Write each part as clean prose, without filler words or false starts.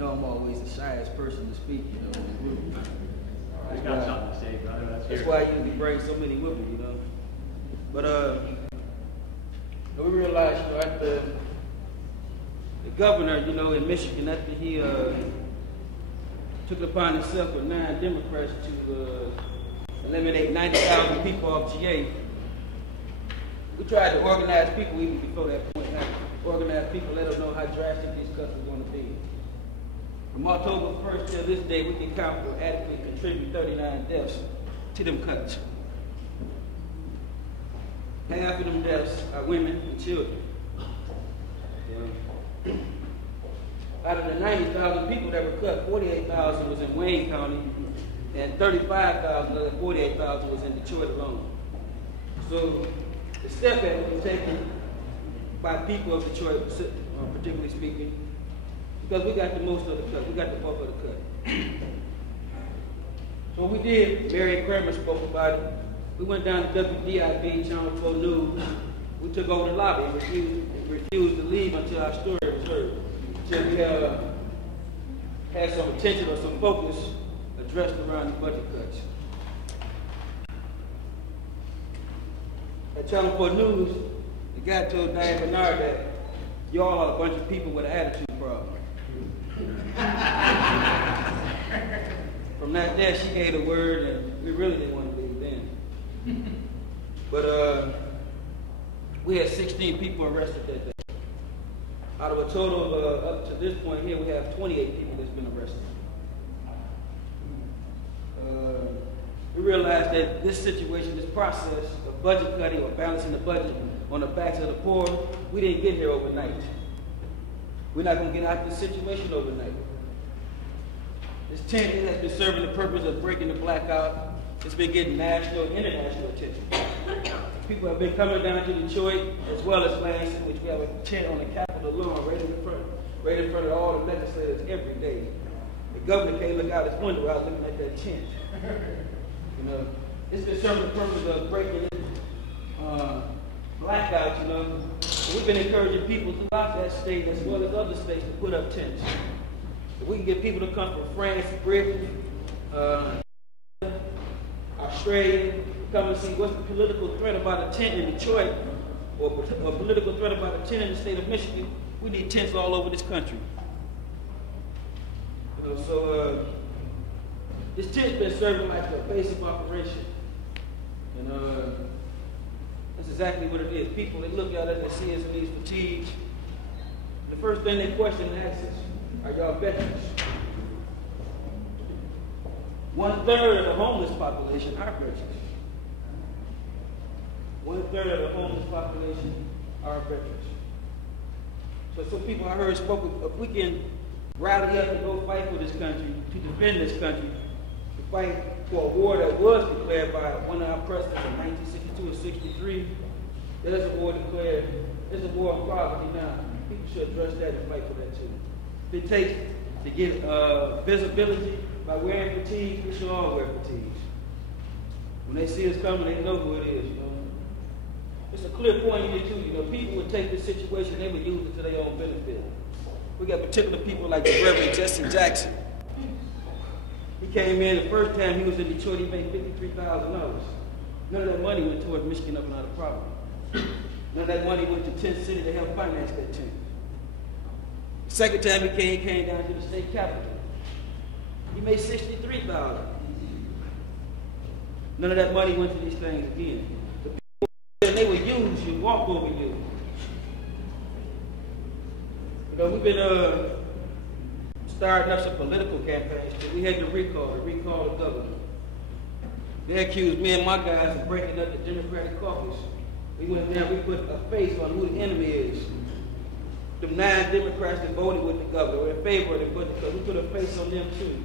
know I'm always the shyest person to speak, you know, in the group. I got something to say, brother. That's why I usually bring so many with me, you know. But we realized, you know, after the governor, you know, in Michigan, after he took it upon himself with 9 Democrats to eliminate 90,000 people off GA, we tried to organize people even before that point happened. Organize people, let them know how drastic these cuts were going to be. From October 1st till this day, we can count for adequately contribute 39 deaths to them cuts. Half of them deaths are women and children. Out of the 90,000 people that were cut, 48,000 was in Wayne County, and 35,000 of the 48,000 was in Detroit alone. So the step that was taken by people of Detroit, particularly speaking, because we got the most of the cut, we got the bulk of the cut. So we did, Mary Kramer spoke about it. We went down to WDIB, Channel 4 News. We took over the lobby and refused to leave until our story was heard. Until we had some attention or some focus addressed around the budget cuts. At Channel 4 News, the guy told Diane Bernard that y'all are a bunch of people with an attitude problem. From that day, she gave the word, and we really didn't want to leave then. But we had 16 people arrested that day. Out of a total of, up to this point here, we have 28 people that's been arrested. We realized that this situation, this process of budget cutting or balancing the budget on the backs of the poor, we didn't get here overnight. We're not going to get out of this situation overnight. This tent has been serving the purpose of breaking the blackout. It's been getting national and international attention. People have been coming down to Detroit as well as Lansing, which we have a tent on the Capitol lawn right in front of all the legislators every day. The governor can't look out his window without looking at that tent. You know, it's been serving the purpose of breaking blackout, you know. So we've been encouraging people throughout that state as well as other states to put up tents. If we can get people to come from France, Britain, Australia, come and see what's the political threat about a tent in Detroit or a political threat about a tent in the state of Michigan, we need tents all over this country. You know, so this tent's been serving like a base of operation. And that's exactly what it is. People, they look at it and see us in these fatigues. The first thing they question and ask is, are y'all veterans? 1/3 of the homeless population are veterans. 1/3 of the homeless population are veterans. So some people I heard spoke, if we can rally up and go fight for this country, to defend this country, to fight for a war that was declared by one of our presidents in 1962 or 63, there's a war declared, there's a war on poverty now. People should address that and fight for that too. If it takes to get visibility by wearing fatigues, we should all wear fatigues. When they see us coming, they know who it is, you know. It's a clear point here too, you know, people would take this situation, they would use it to their own benefit. We got particular people like the Reverend Jesse Jackson. He came in, the first time he was in Detroit, he made $53,000. None of that money went towards Michigan up another problem. None of that money went to Tent City to help finance that tent. The second time he came down to the state capitol. He made $63,000. None of that money went to these things again. The people, they would use you, walk over you. You know, we've been starting up some political campaigns. We had to recall the governor. They accused me and my guys of breaking up the Democratic caucus. We went down, we put a face on who the enemy is. The 9 Democrats that voted with the governor were in favor of the budget because we put a face on them too.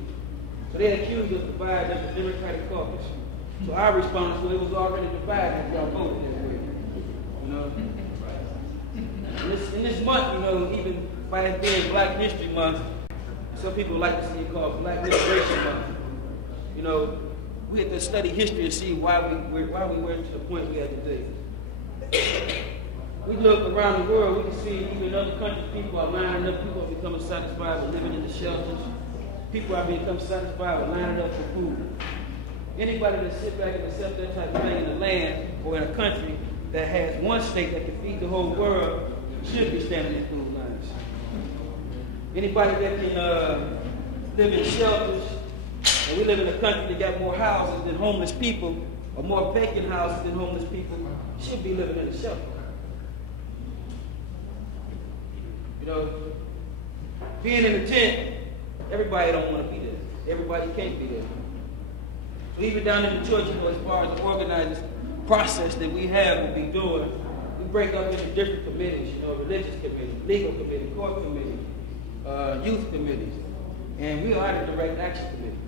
So they accused us of dividing up the Democratic caucus. So our response was it was already divided if y'all voted this way. You know? In this month, you know, even by it being Black History Month, some people like to see it called Black Liberation Month. You know, we had to study history and see why we were to the point we are today. we look around the world, we can see even other countries, people are lining up, people are becoming satisfied with living in the shelters. People are becoming satisfied with lining up for food. Anybody that sit back and accept that type of thing in a land or in a country that has one state that can feed the whole world should be standing in food lines. Anybody that can live in shelters, and we live in a country that got more houses than homeless people, or more vacant houses than homeless people, should be living in a shelter. You know, being in a tent, everybody don't want to be there. Everybody can't be there. So even down in the church, you know, as far as the organized process that we have will be doing, we break up into different committees, you know, religious committee, legal committee, court committee, youth committees. And we are the direct action committee.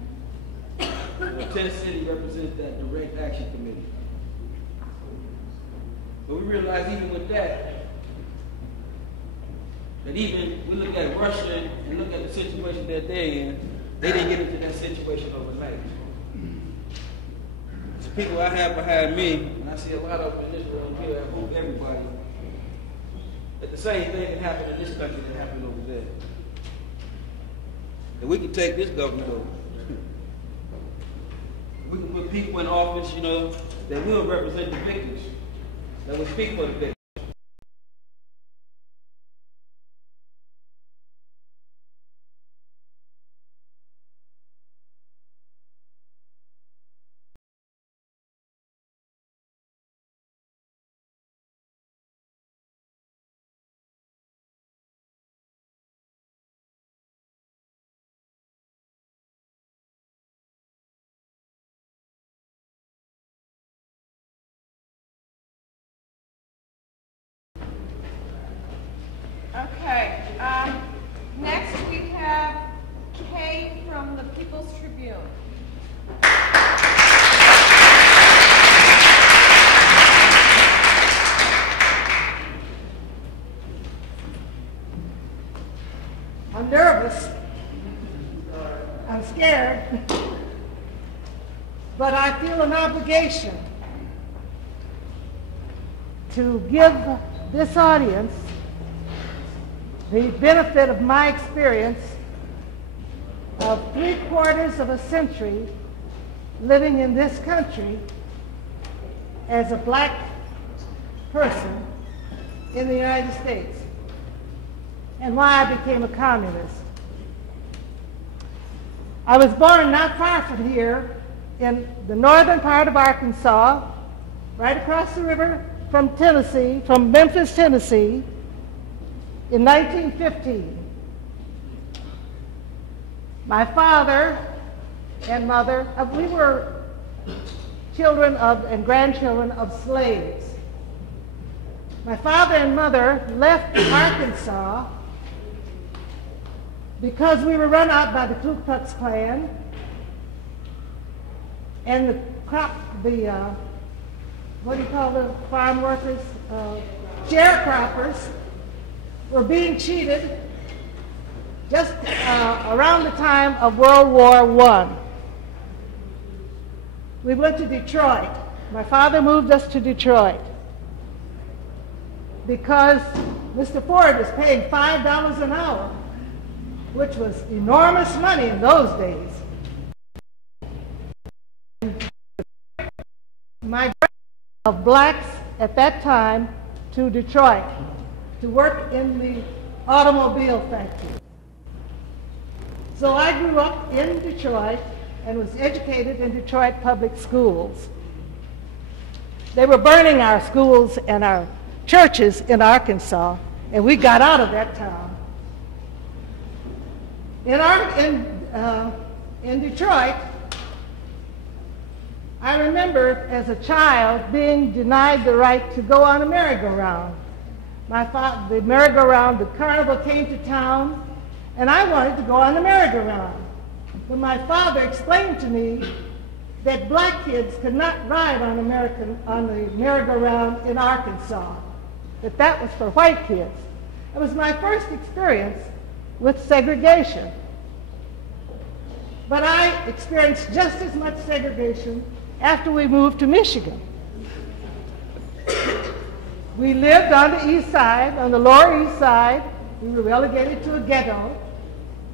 You know, Tennessee represents that direct action committee. But we realize even with that even we look at Russia and look at the situation that they're in, they didn't get into that situation overnight. The people I have behind me, and I see a lot of them in this room here, I hope everybody, that the same thing can happen in this country that happened over there. That we can take this government over. We can put people in office, you know, that will represent the victims, that will speak for the victims. Okay, next we have Kay from the People's Tribune. I'm nervous, I'm scared, but I feel an obligation to give this audience the benefit of my experience of 3/4 of a century living in this country as a black person in the United States, and why I became a communist. I was born not far from here in the northern part of Arkansas, right across the river from Tennessee, from Memphis, Tennessee, in 1915. My father and mother, we were children of and grandchildren of slaves. My father and mother left Arkansas because we were run out by the Ku Klux Klan, and what do you call the farm workers? Sharecroppers were being cheated just around the time of World War I. We went to Detroit. My father moved us to Detroit because Mr. Ford was paying $5 an hour, which was enormous money in those days. Migration of blacks at that time to Detroit to work in the automobile factory. So I grew up in Detroit and was educated in Detroit public schools. They were burning our schools and our churches in Arkansas, and we got out of that town. In Detroit, I remember as a child being denied the right to go on a merry-go-round. The merry-go-round, the carnival came to town, and I wanted to go on the merry-go-round. But my father explained to me that black kids could not ride on the merry-go-round in Arkansas, that was for white kids. It was my first experience with segregation. But I experienced just as much segregation after we moved to Michigan. We lived on the east side, on the lower east side. We were relegated to a ghetto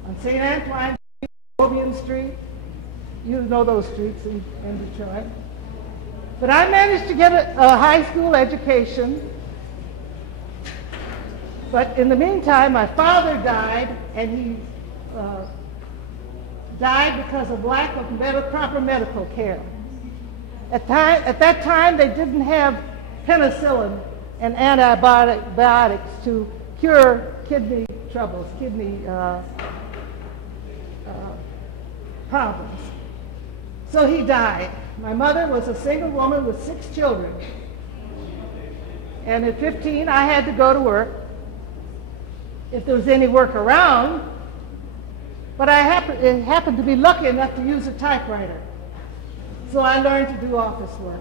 on St. Antoine Street, Obion Street. You know those streets in Detroit. But I managed to get a high school education. But in the meantime, my father died, and he died because of lack of proper medical care. At that time, they didn't have penicillin and antibiotics to cure kidney troubles, kidney problems. So he died. My mother was a single woman with 6 children. And at 15, I had to go to work, if there was any work around. But I happened to be lucky enough to use a typewriter. So I learned to do office work.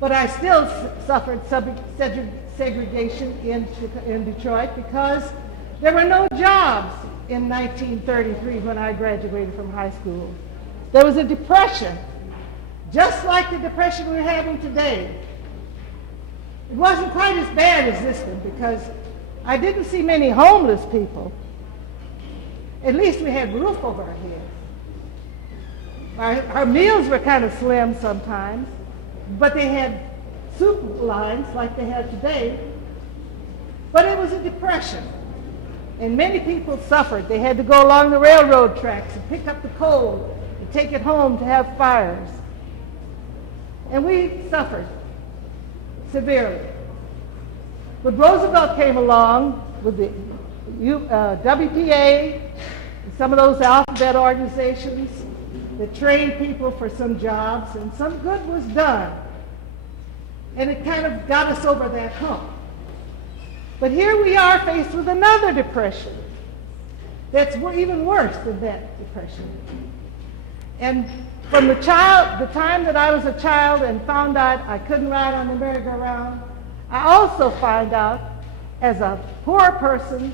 But I still suffered segregation in Detroit because there were no jobs in 1933 when I graduated from high school. There was a depression, just like the depression we're having today. It wasn't quite as bad as this one because I didn't see many homeless people. At least we had roof over our heads. Our meals were kind of slim sometimes, but they had soup lines like they have today. But it was a depression, and many people suffered. They had to go along the railroad tracks and pick up the coal and take it home to have fires. And we suffered severely. But Roosevelt came along with the WPA, and some of those alphabet organizations that trained people for some jobs, and some good was done. And it kind of got us over that hump. But here we are faced with another depression that's even worse than that depression. And from the time that I was a child and found out I couldn't ride on the merry-go-round, I also found out as a poor person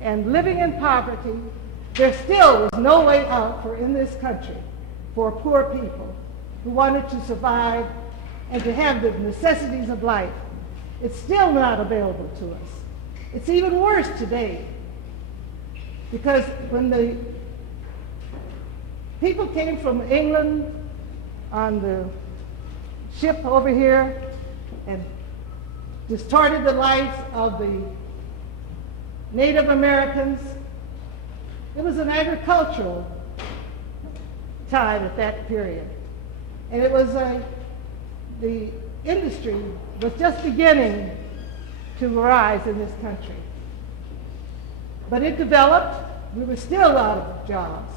and living in poverty, there still was no way out in this country for poor people who wanted to survive and to have the necessities of life. It's still not available to us. It's even worse today because when the people came from England on the ship over here and distorted the lives of the Native Americans, it was an agricultural time at that period. And it was the industry was just beginning to rise in this country. But it developed. We were still out of jobs.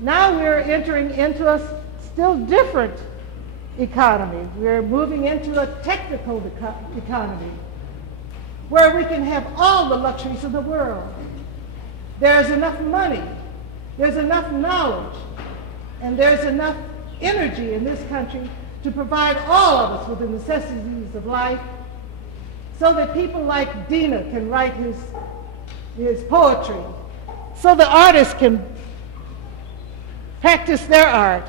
Now we're entering into a still different economy. We're moving into a technical economy where we can have all the luxuries of the world. There's enough money, there's enough knowledge, and there's enough energy in this country to provide all of us with the necessities of life so that people like Dina can write his poetry, so the artists can practice their art,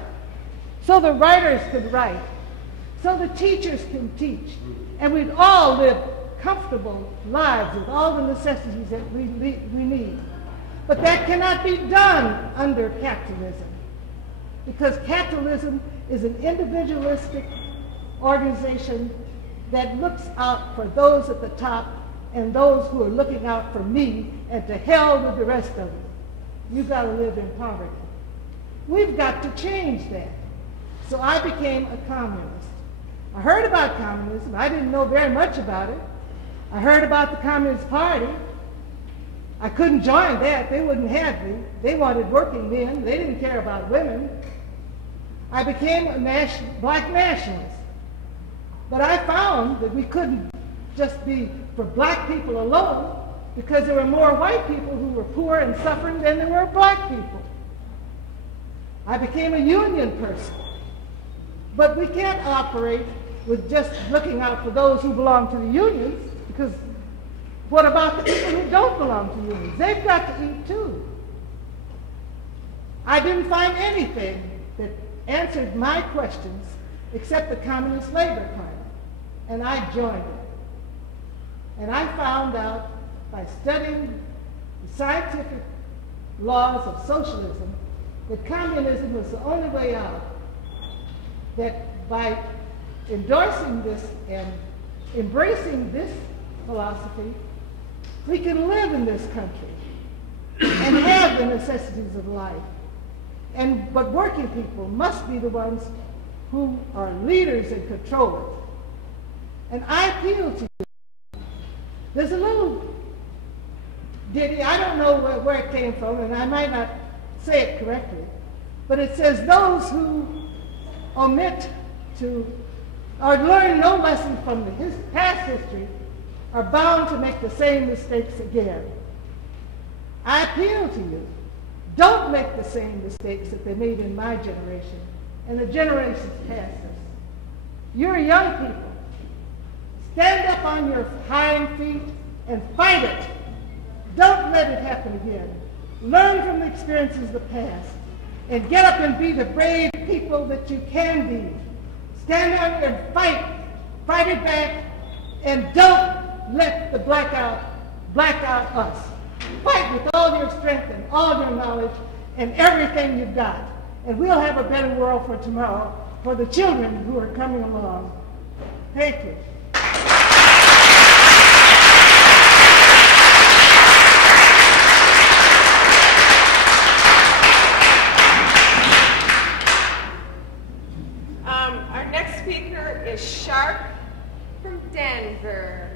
so the writers can write, so the teachers can teach, and we'd all live comfortable lives with all the necessities that we need. But that cannot be done under capitalism, because capitalism is an individualistic organization that looks out for those at the top and those who are looking out for me, and to hell with the rest of you. You've got to live in poverty. We've got to change that. So I became a communist. I heard about communism. I didn't know very much about it. I heard about the Communist Party. I couldn't join that. They wouldn't have me. They wanted working men. They didn't care about women. I became a black nationalist. But I found that we couldn't just be for black people alone, because there were more white people who were poor and suffering than there were black people. I became a union person. But we can't operate with just looking out for those who belong to the unions, because what about the people who don't belong to unions? They've got to eat too. I didn't find anything that answered my questions except the Communist Labor Party. and I joined it. And I found out by studying the scientific laws of socialism that communism was the only way out. That by endorsing this and embracing this philosophy, we can live in this country and have the necessities of life. But working people must be the ones who are leaders and control it. And I appeal to you. There's a little ditty, I don't know where it came from, and I might not say it correctly, but it says those who omit to or learn no lesson from the past history are bound to make the same mistakes again. I appeal to you. Don't make the same mistakes that they made in my generation and the generations past us. You're young people. Stand up on your hind feet and fight it. Don't let it happen again. Learn from the experiences of the past and get up and be the brave people that you can be. Stand up and fight. Fight it back, and don't let the blackout us. Fight with all your strength and all your knowledge and everything you've got. And we'll have a better world for tomorrow for the children who are coming along. Thank you. Our next speaker is Sharp from Denver.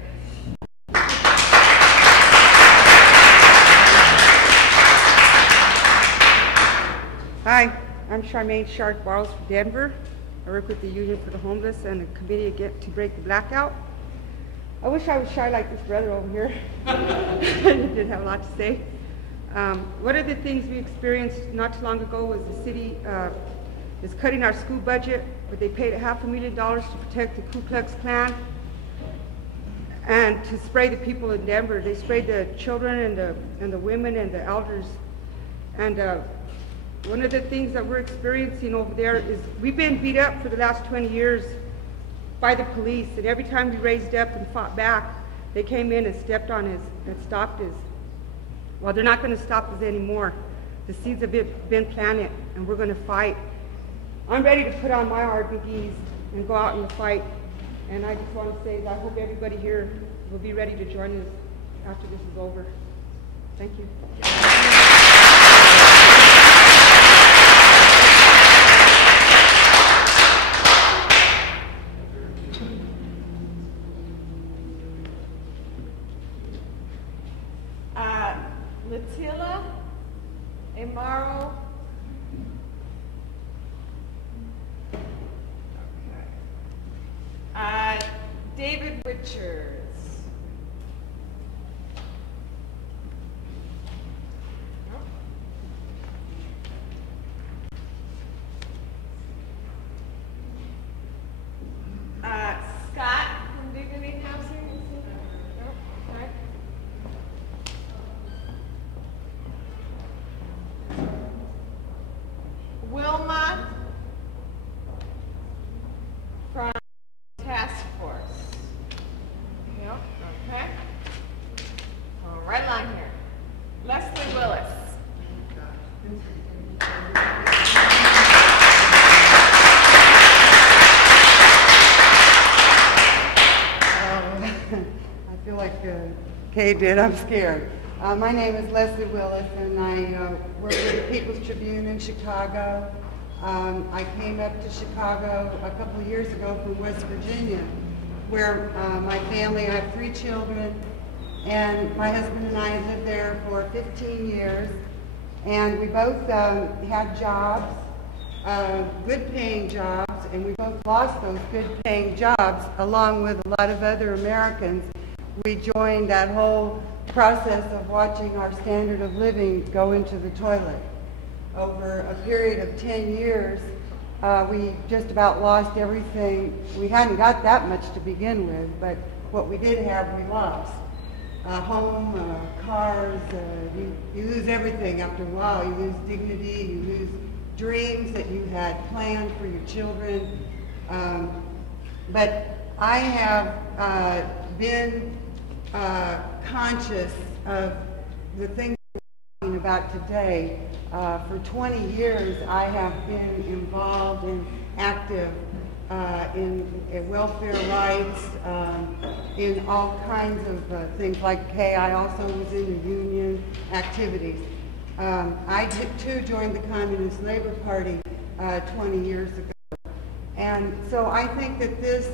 Hi, I'm Charmaine Sharp Barles from Denver. I work with the Union for the Homeless and the Committee to Break the Blackout. I wish I was shy like this brother over here. Didn't have a lot to say. One of the things we experienced not too long ago was the city is cutting our school budget, but they paid $500,000 to protect the Ku Klux Klan and to spray the people in Denver. They sprayed the children and the women and the elders. And one of the things that we're experiencing over there is we've been beat up for the last 20 years by the police, and every time we raised up and fought back, they came in and stepped on us and stopped us. Well, they're not going to stop us anymore. The seeds have been planted, and we're going to fight. I'm ready to put on my RBGs and go out in the fight, and I just want to say that I hope everybody here will be ready to join us after this is over. Thank you. Latila Amaro. David Richards. Scott from Dignity Housing. Okay. Wilma from Task Force. Yep, okay. Oh, right along here. Leslie Willis. I feel like Kay did. I'm scared. My name is Leslie Willis, and I work with the People's Tribune in Chicago. I came up to Chicago a couple of years ago from West Virginia, where my family, I have 3 children, and my husband and I have lived there for 15 years, and we both had jobs, good-paying jobs, and we both lost those good-paying jobs along with a lot of other Americans. We joined that whole process of watching our standard of living go into the toilet. Over a period of 10 years, we just about lost everything. We hadn't got that much to begin with, but what we did have, we lost. Home, cars, you lose everything after a while. You lose dignity, you lose dreams that you had planned for your children. But I have been conscious of the things we're talking about today. For 20 years, I have been involved and active in welfare rights, in all kinds of things like Kay. I also was in the union activities. I too joined the Communist Labor Party 20 years ago. And so I think that this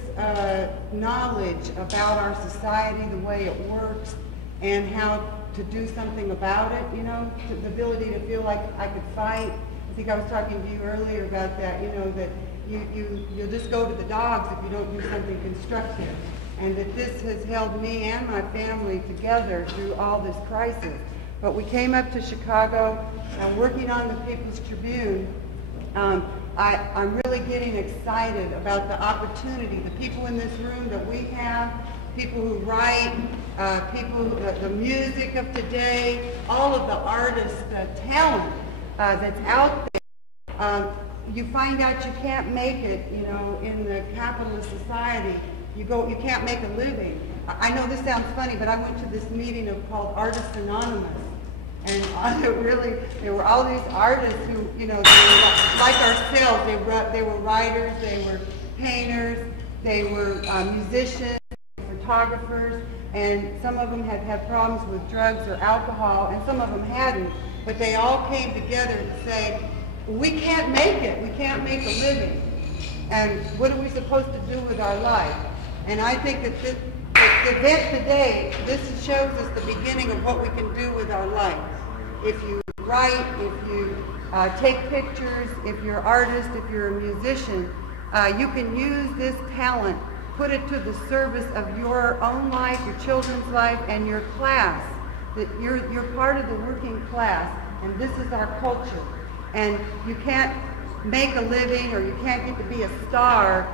knowledge about our society, the way it works, and how to do something about it, you know, the ability to feel like I could fight. I think I was talking to you earlier about that, you know, that you'll just go to the dogs if you don't do something constructive. And that this has held me and my family together through all this crisis. But we came up to Chicago, working on the People's Tribune. I'm really getting excited about the opportunity, the people in this room that we have, people who write, the music of today, all of the artists, talent that's out there. You find out you can't make it, you know, in the capitalist society. You can't make a living. I know this sounds funny, but I went to this meeting called Artists Anonymous. And there were all these artists who, you know, they were like ourselves. They were writers, they were painters, they were musicians, photographers, and some of them had problems with drugs or alcohol, and some of them hadn't. But they all came together to say, we can't make it. We can't make a living. And what are we supposed to do with our life? And I think that this event today, this shows us the beginning of what we can do with our life. If you write, if you take pictures, if you're an artist, if you're a musician, you can use this talent, put it to the service of your own life, your children's life, and your class. That you're part of the working class, and this is our culture. And you can't make a living, or you can't get to be a star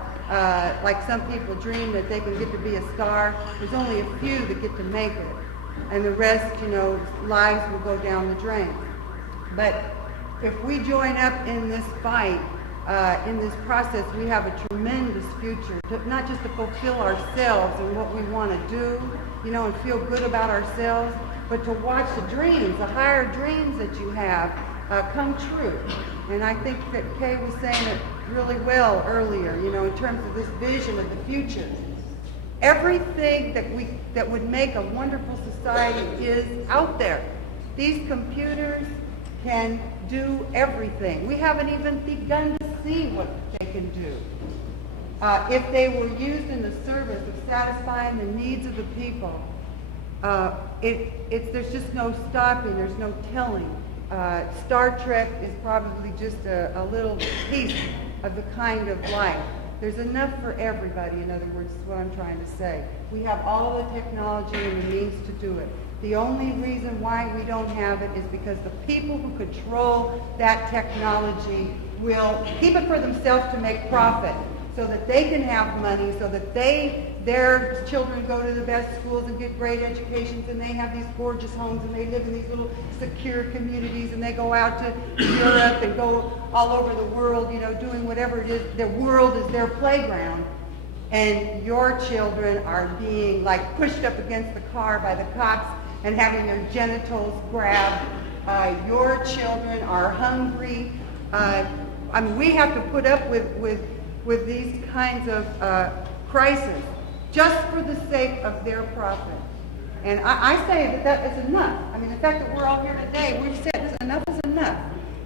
like some people dream that they can get to be a star. There's only a few that get to make it. And the rest, you know, lives will go down the drain. But if we join up in this fight, in this process, we have a tremendous future, not just to fulfill ourselves and what we want to do, you know, and feel good about ourselves, but to watch the dreams, the higher dreams that you have, come true. And I think that Kay was saying it really well earlier, you know, in terms of this vision of the future. Everything that would make a wonderful society is out there. These computers can do everything. We haven't even begun to see what they can do. If they were used in the service of satisfying the needs of the people, there's just no stopping, there's no telling. Star Trek is probably just a little piece of the kind of life. There's enough for everybody, in other words, is what I'm trying to say. We have all the technology and the means to do it. The only reason why we don't have it is because the people who control that technology will keep it for themselves to make profit, so that they can have money, so that their children go to the best schools and get great educations, and they have these gorgeous homes, and they live in these little secure communities, and they go out to Europe and go all over the world, you know, doing whatever it is. Their world is their playground. And your children are being like pushed up against the car by the cops and having their genitals grabbed. Your children are hungry. I mean, we have to put up with these kinds of crises just for the sake of their profit. And I say that is enough. I mean, the fact that we're all here today, we've said enough is enough.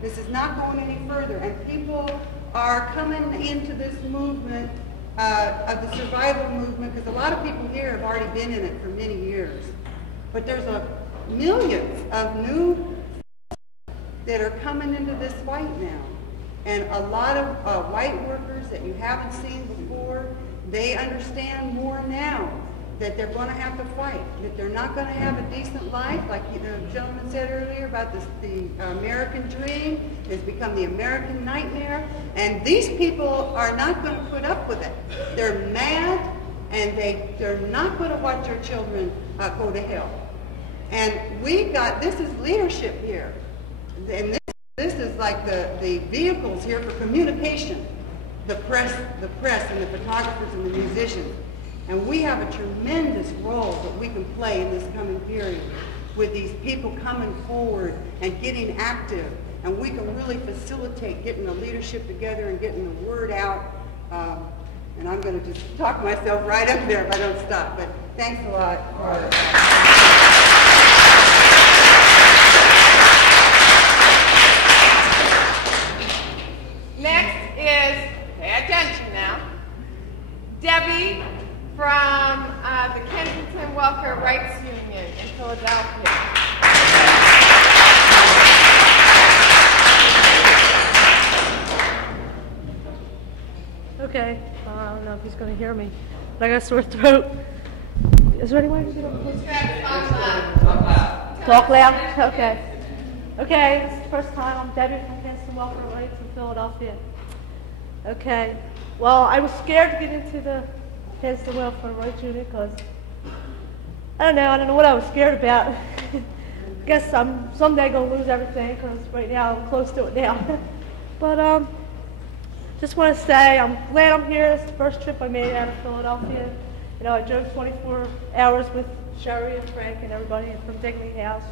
This is not going any further. And people are coming into this movement, of the survival movement, because a lot of people here have already been in it for many years. But there's millions of new that are coming into this fight now. And a lot of white workers that you haven't seen before, they understand more now that they're going to have to fight, that they're not going to have a decent life, like the gentleman said earlier about this, the American dream has become the American nightmare, and these people are not going to put up with it. They're mad, and they're not going to watch their children go to hell. And this is leadership here, and this is like the vehicles here for communication, the press and the photographers and the musicians. And we have a tremendous role that we can play in this coming period with these people coming forward and getting active. And we can really facilitate getting the leadership together and getting the word out. And I'm going to just talk myself right up there if I don't stop. But thanks a lot. Next is, pay attention now, Debbie from the Kensington Welfare Rights Union in Philadelphia. Okay, I don't know if he's going to hear me, but I got a sore throat. Is there any way to get up close? Talk loud? Okay. Okay, this is the first time. I'm Debbie from Kensington Welfare Rights in Philadelphia. Okay, well, I was scared to get into the Kensington Welfare Rights Unit because, I don't know what I was scared about. Guess I'm someday going to lose everything because right now I'm close to it now. But, just want to say I'm glad I'm here. It's the first trip I made out of Philadelphia. You know, I drove 24 hours with Sherry and Frank and everybody from Dignity House.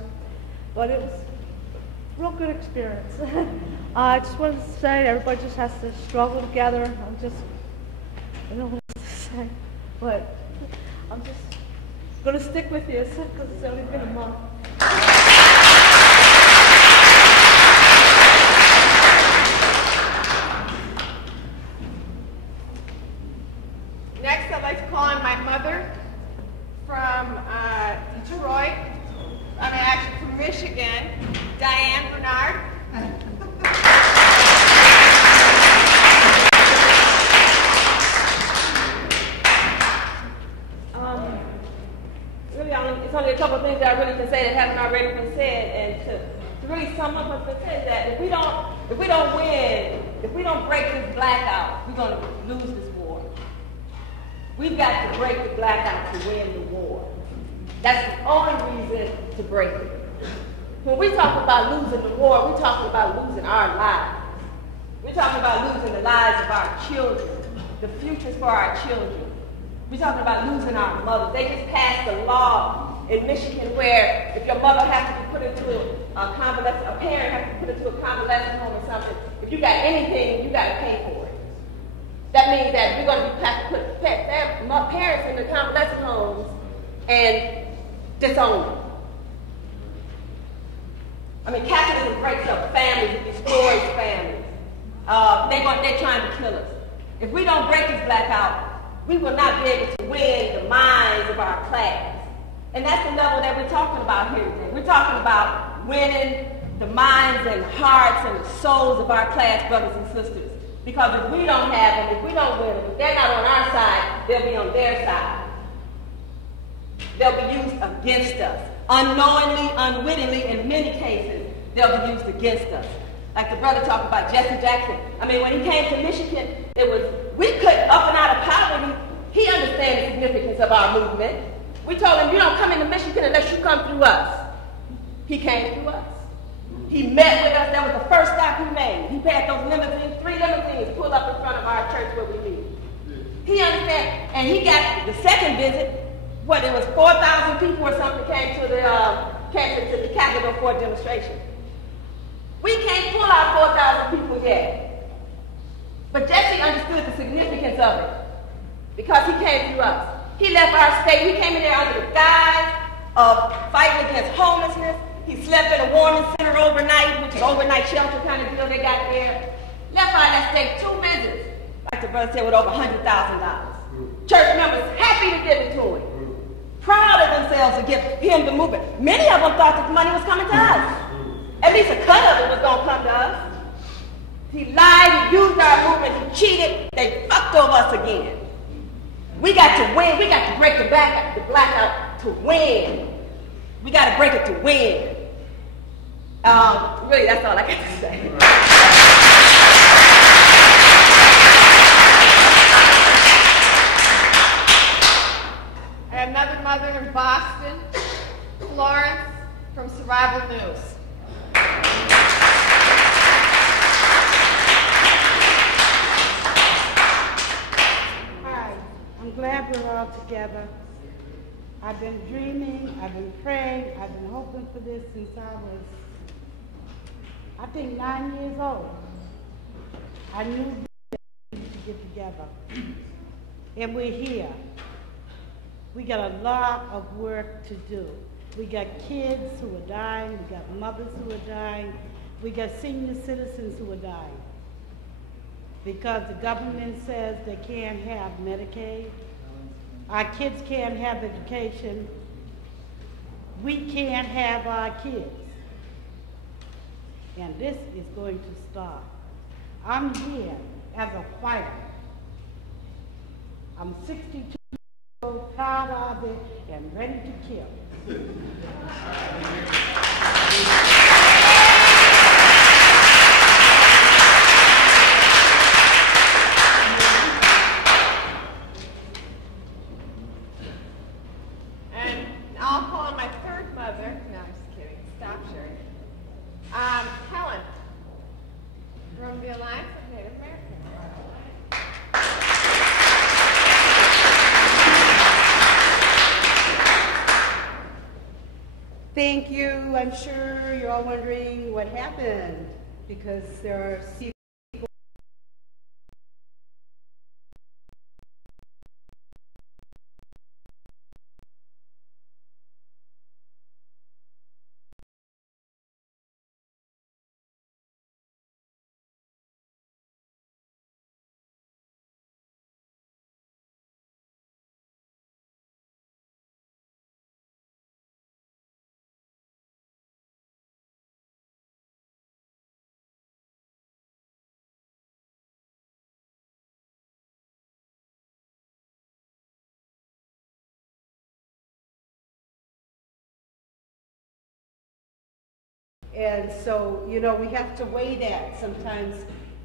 But it was a real good experience. I just wanted to say everybody just has to struggle together. I don't know what else to say, but I'm just going to stick with you because it's only been a month. Next, I'd like to call on my mother from Detroit. Actually from Michigan, Diane Bernard. Really, it's only a couple of things that I really can say that haven't already been said, and to really sum up what's been said, that if we don't win, if we don't break this blackout, we're going to lose this war. We've got to break the blackout to win the war. That's the only reason to break it. When we talk about losing the war, we're talking about losing our lives. We're talking about losing the lives of our children, the futures for our children. We're talking about losing our mothers. They just passed a law in Michigan where if your mother has to be put into a parent has to be put into a convalescent home or something, if you got anything, you got to pay for it. That means that we're going to have to put parents in the convalescent homes and disown them. I mean, capitalism breaks up families, it destroys families. They're trying to kill us. If we don't break this blackout, we will not be able to win the minds of our class. And that's the level that we're talking about here today. We're talking about winning the minds and hearts and the souls of our class brothers and sisters. Because if we don't have them, if we don't win them, if they're not on our side, they'll be on their side. They'll be used against us. Unknowingly, unwittingly, in many cases, they'll be used against us. Like the brother talked about Jesse Jackson. I mean, when he came to Michigan, we couldn't, up and out of poverty, he understands the significance of our movement. We told him, you don't come into Michigan unless you come through us. He came through us. He met with us. That was the first stop he made. He had those limousines, 3 limousines pulled up in front of our church where we meet. He understands. And he got the second visit, it was 4,000 people or something came to the Capitol for a demonstration. We can't pull out 4,000 people yet. But Jesse understood the significance of it because he came through us. He left our state. He came in there under the guise of fighting against homelessness. He slept in a warming center overnight, which is overnight shelter kind of deal they got there. Left out of that state 2 visits, like the brother said, with over $100,000. Church members happy to give it to him. Proud of themselves to give him the movement. Many of them thought that the money was coming to us. At least a cut of it was going to come to us. He lied, he used our movement, he cheated, they fucked over us again. We got to win, we got to break the blackout to win. We got to break it to win. Really, that's all I got to say. I have another mother in Boston, Florence from Survival News. Hi, I'm glad we're all together. I've been dreaming, I've been praying, I've been hoping for this since I was, I think, 9 years old. I knew we needed to get together. And we're here. We got a lot of work to do. We got kids who are dying, we got mothers who are dying, we got senior citizens who are dying. Because the government says they can't have Medicaid. Our kids can't have education. We can't have our kids. And this is going to stop. I'm here as a fighter. I'm 62 years old, proud of it, and ready to kill. And I'll call on my third mother. No, I'm just kidding. Stop, Sherry. Helen, from the Alliance of Native Americans. Thank you. I'm sure you're all wondering what happened because there are people. And so, you know, we have to weigh that sometimes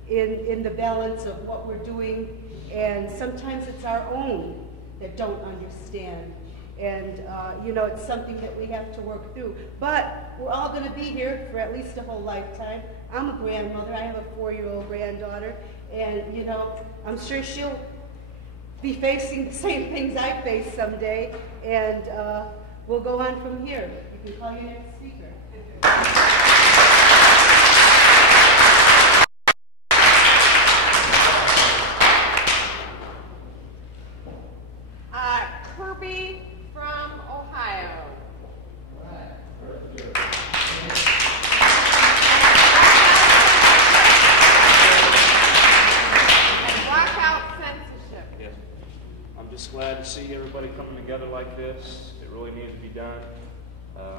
in the balance of what we're doing, and sometimes it's our own that don't understand. And, you know, it's something that we have to work through. But we're all going to be here for at least a whole lifetime. I'm a grandmother. I have a 4-year-old granddaughter. And, you know, I'm sure she'll be facing the same things I face someday. And we'll go on from here. You can call your next speaker. Kirby from Ohio. And Blackout censorship. Yes. I'm just glad to see everybody coming together like this. It really needed to be done.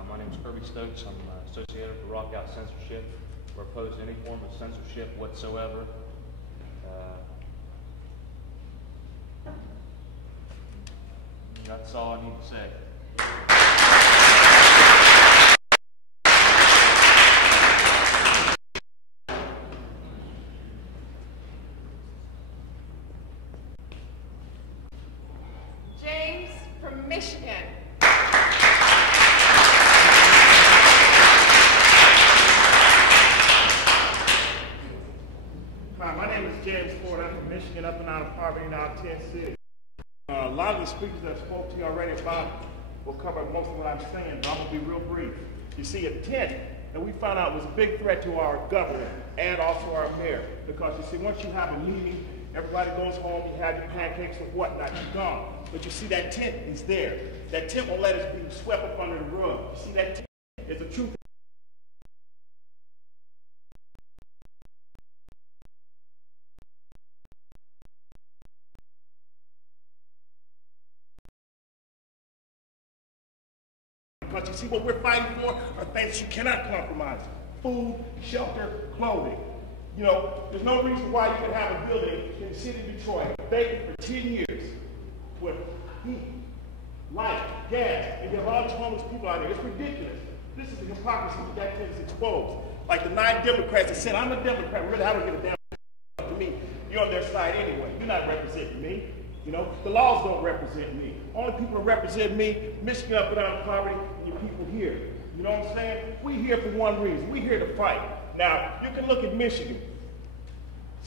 My name is Kirby Stokes. I'm associated with Blackout Censorship. We're opposed to any form of censorship whatsoever. That's all I need to say. James from Michigan. Hi, my name is James Ford. I'm from Michigan, up and out of poverty, now 10 cities. A lot of the speakers that spoke to you already about will cover most of what I'm saying, but I'm going to be real brief. You see, a tent that we found out was a big threat to our governor and also our mayor. Because you see, once you have a meeting, everybody goes home, you have your pancakes or whatnot, you're gone. But you see, that tent is there. That tent won't let us be swept up under the rug. You see, that tent is the truth. Because you see, what we're fighting for are things you cannot compromise. Food, shelter, clothing. You know, there's no reason why you could have a building in the city of Detroit vacant for 10 years with heat, light, gas, and you have all these homeless people out there. It's ridiculous. This is the hypocrisy that is exposed. Like the 9 Democrats that said, I'm a Democrat. Really, I don't give a damn to me. You're on their side anyway. You're not representing me. You know, the laws don't represent me. Only people that represent me, Michigan up and out of poverty, and your people here. You know what I'm saying? We're here for one reason. We're here to fight. Now, you can look at Michigan.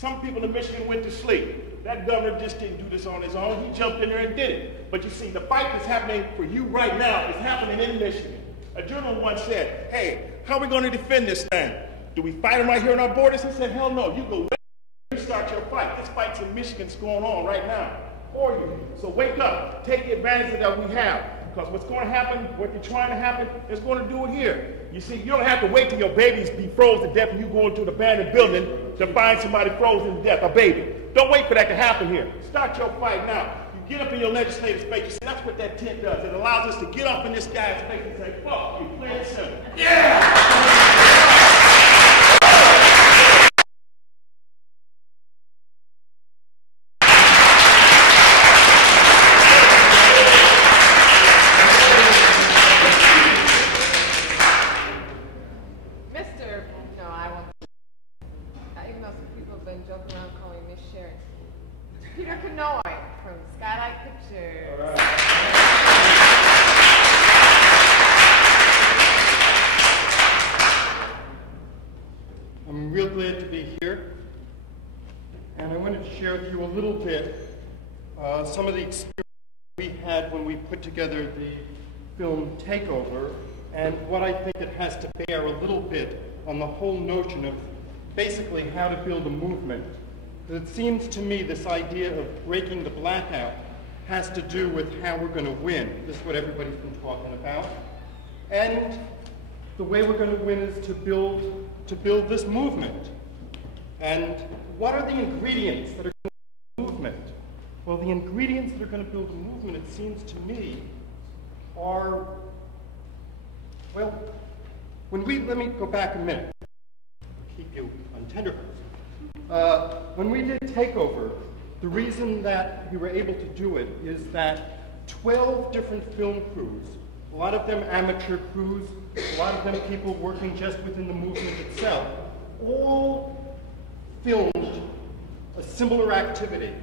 Some people in Michigan went to sleep. That governor just didn't do this on his own. He jumped in there and did it. But you see, the fight that's happening for you right now is happening in Michigan. A journalist once said, hey, how are we going to defend this thing? Do we fight them right here on our borders? He said, hell no, you go you start your fight. This fight's in Michigan's going on right now for you. So wake up, take the advantage that we have. Because what's going to happen, what you're trying to happen, is going to do it here. You see, you don't have to wait till your babies be frozen to death and you go into an abandoned building to find somebody frozen to death, a baby. Don't wait for that to happen here. Start your fight now. You get up in your legislative space. You see, that's what that tent does. It allows us to get up in this guy's face and say, fuck you, plain and simple. Yeah! I'm real glad to be here, and I wanted to share with you a little bit some of the experience we had when we put together the film Takeover, and what I think it has to bear a little bit on the whole notion of basically how to build a movement. It seems to me this idea of breaking the blackout has to do with how we're going to win. This is what everybody's been talking about. And the way we're going to win is to build this movement. And what are the ingredients that are going to build a movement? Well, the ingredients that are going to build a movement, it seems to me, are, well, let me go back a minute. Keep you on tenterhooks. When we did Takeover, the reason that we were able to do it is that 12 different film crews, a lot of them amateur crews, a lot of them people working just within the movement itself, all filmed a similar activity.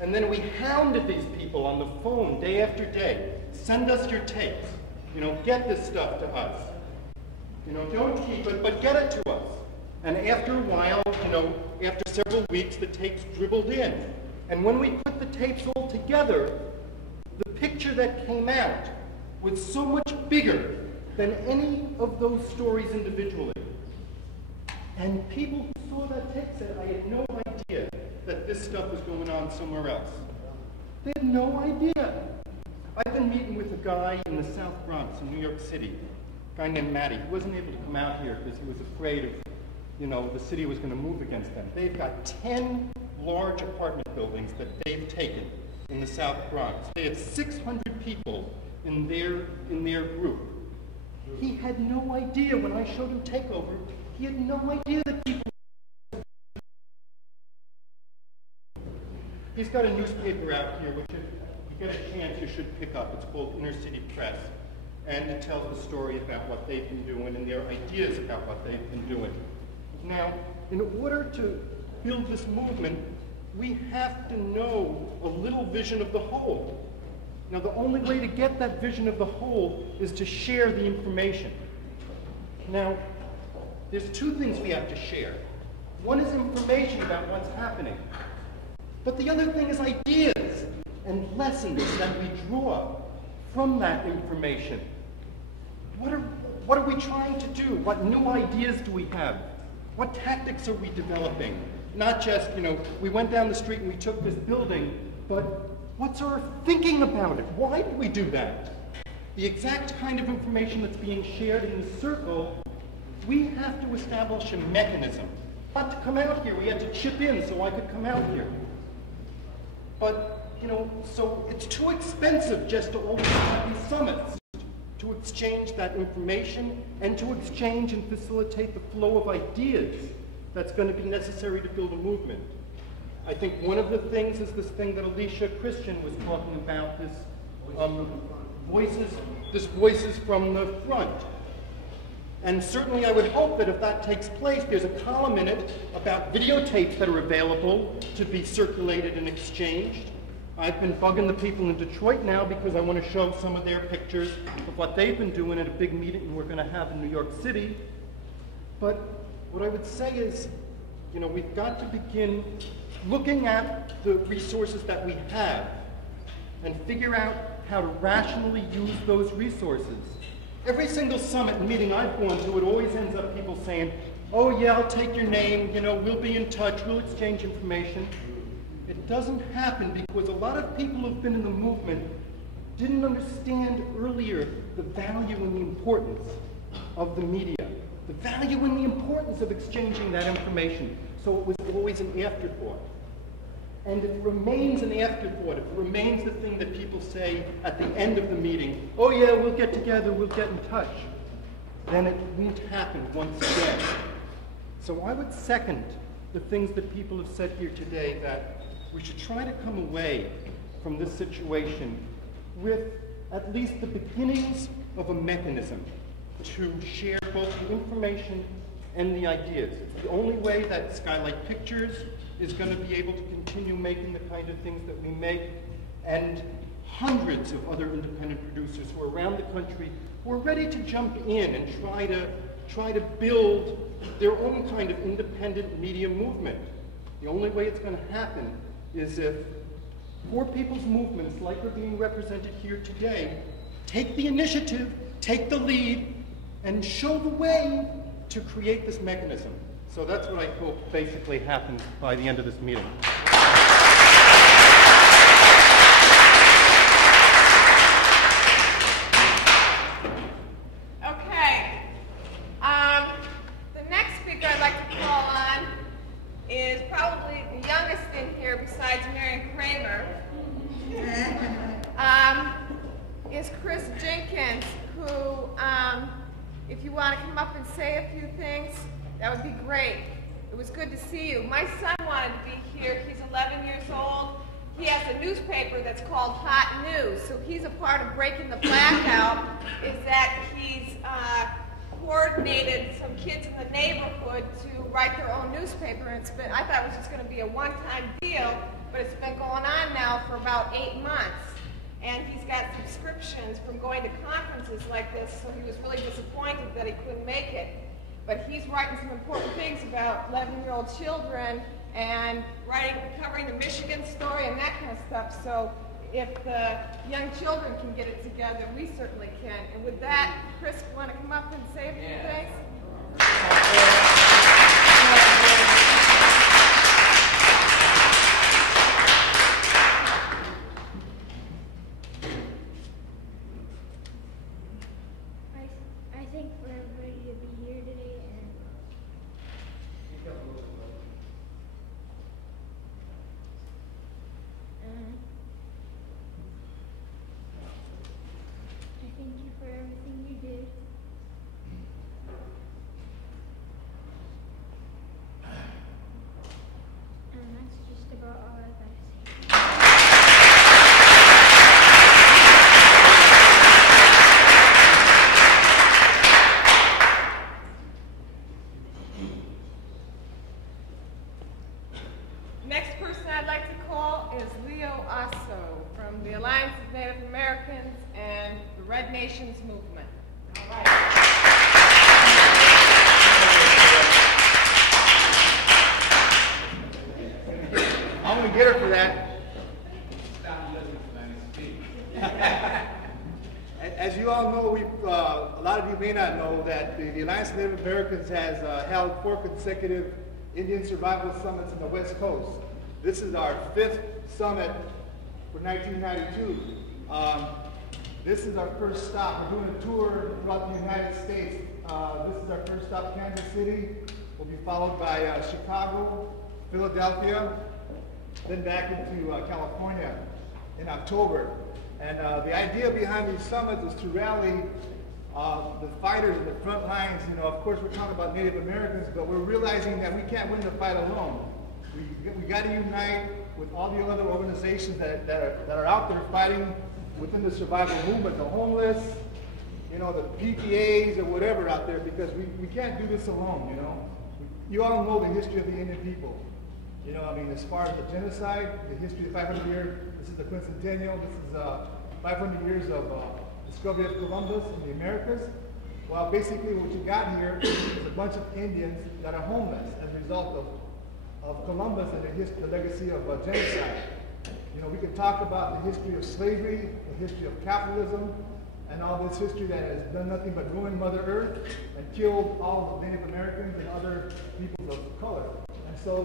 And then we hounded these people on the phone day after day. Send us your tapes. Get this stuff to us. Don't keep it, but get it to us. And after a while, after several weeks, the tapes dribbled in. And when we put the tapes all together, the picture that came out was so much bigger than any of those stories individually. And people who saw that tape said, I had no idea that this stuff was going on somewhere else. They had no idea. I've been meeting with a guy in the South Bronx in New York City, a guy named Matty. He wasn't able to come out here because he was afraid of the city was going to move against them. They've got 10 large apartment buildings that they've taken in the South Bronx. They have 600 people in their group. He had no idea when I showed him Takeover, he had no idea that people... He's got a newspaper out here, which if you get a chance you should pick up. It's called Inner City Press. And it tells the story about what they've been doing and their ideas about what they've been doing. Now, in order to build this movement, we have to know a little vision of the whole. Now, the only way to get that vision of the whole is to share the information. Now, there's two things we have to share. One is information about what's happening. But the other thing is ideas and lessons that we draw from that information. What are we trying to do? What new ideas do we have? What tactics are we developing? Not just, we went down the street and we took this building, but what's our thinking about it? Why did we do that? The exact kind of information that's being shared in the circle, we have to establish a mechanism. Not to come out here, we had to chip in so I could come out here. But, so it's too expensive just to always have these summits, to exchange that information and to exchange and facilitate the flow of ideas that's going to be necessary to build a movement. I think one of the things is this thing that Alicia Christian was talking about, this voices from the front. And certainly I would hope that if that takes place, there's a column in it about videotapes that are available to be circulated and exchanged. I've been bugging the people in Detroit now because I want to show some of their pictures of what they've been doing at a big meeting we're going to have in New York City. But what I would say is, You know, we've got to begin looking at the resources that we have and figure out how to rationally use those resources. Every single summit and meeting I've gone to, it always ends up people saying, oh yeah, I'll take your name, you know, we'll be in touch, we'll exchange information. It doesn't happen because a lot of people who've been in the movement didn't understand earlier the value and the importance of the media, the value and the importance of exchanging that information. So it was always an afterthought. And it remains an afterthought. It remains the thing that people say at the end of the meeting, oh yeah, we'll get together, we'll get in touch. Then it won't happen once again. So I would second the things that people have said here today, that we should try to come away from this situation with at least the beginnings of a mechanism to share both the information and the ideas. It's the only way that Skylight Pictures is going to be able to continue making the kind of things that we make, and hundreds of other independent producers who are around the country who are ready to jump in and try to build their own kind of independent media movement. The only way it's going to happen is if poor people's movements, like are being represented here today, take the initiative, take the lead, and show the way to create this mechanism. So that's what I hope basically happens by the end of this meeting. Okay. The next speaker I'd like to call on is probably the youngest in here besides Marion Kramer. Is Chris Jenkins, who, if you want to come up and say a few things, that would be great. It was good to see you. My son wanted to be here. He's 11 years old. He has a newspaper that's called Hot News. So he's a part of breaking the blackout, is that he's coordinated some kids in the neighborhood to write their own newspaper. And I thought it was just going to be a one-time deal, but it's been going on now for about 8 months. And he's got subscriptions from going to conferences like this, so he was really disappointed that he couldn't make it. But he's writing some important things about 11-year-old children and covering the Michigan story and that kind of stuff. So if the young children can get it together, we certainly can. And with that, Chris, you want to come up and say a few things? I think for everybody to be here today, and I thank you for everything you did. And that's just about all I gotta say. Next person I'd like to call is Leo Asso from the Alliance of Native Americans and the Red Nations Movement. All right. I'm going to get her for that. As you all know, a lot of you may not know that the Alliance of Native Americans has held 4 consecutive Indian Survival Summits in the West Coast. This is our 5th summit for 1992. This is our first stop. We're doing a tour throughout the United States. This is our first stop, Kansas City. We'll be followed by Chicago, Philadelphia, then back into California in October. And the idea behind these summits is to rally the fighters in the front lines. You know, of course, we're talking about Native Americans, but we're realizing that we can't win the fight alone. We got to unite with all the other organizations that are out there fighting within the survival movement, the homeless, you know, the PTAs or whatever out there, because we can't do this alone, you know. You all know the history of the Indian people. You know, I mean, as far as the genocide, the history of 500 years, this is the quincentennial, this is 500 years of discovery of Columbus in the Americas. Well, basically what you got here is a bunch of Indians that are homeless as a result of of Columbus and the legacy of genocide. You know, we can talk about the history of slavery, the history of capitalism, and all this history that has done nothing but ruin Mother Earth and killed all of Native Americans and other peoples of color. And so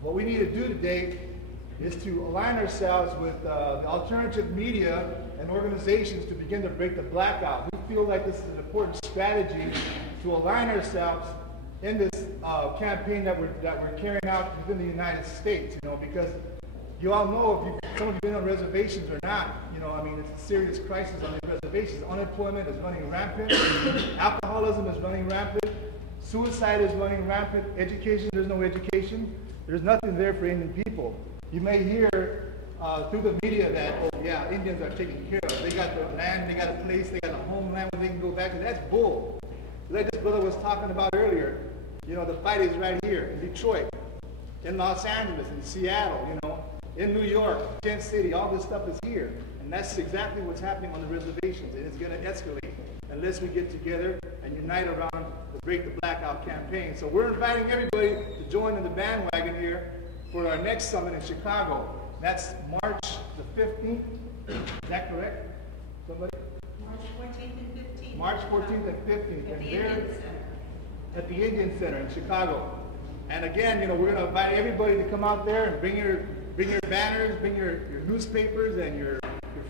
what we need to do today is to align ourselves with the alternative media and organizations to begin to break the blackout. We feel like this is an important strategy to align ourselves in this campaign that we're carrying out within the United States, you know, because you all know, if some of you have been on reservations or not, you know, I mean, it's a serious crisis on the reservations. Unemployment is running rampant. Alcoholism is running rampant. Suicide is running rampant. Education, there's no education. There's nothing there for Indian people. You may hear through the media that, oh yeah, Indians are taken care of. They got the land, they got a place, they got a homeland where they can go back to. That's bull. Like this brother was talking about earlier, you know, the fight is right here in Detroit, in Los Angeles, in Seattle, you know, in New York, Kansas City, all this stuff is here. And that's exactly what's happening on the reservations. And it's going to escalate unless we get together and unite around the Break the Blackout campaign. So we're inviting everybody to join in the bandwagon here for our next summit in Chicago. That's March the 15th. Is that correct? Somebody? March 14th and 15th. March 14th and 15th. At the Indian Center. At the Indian Center in Chicago. And again, you know, we're going to invite everybody to come out there and bring your banners, bring your newspapers and your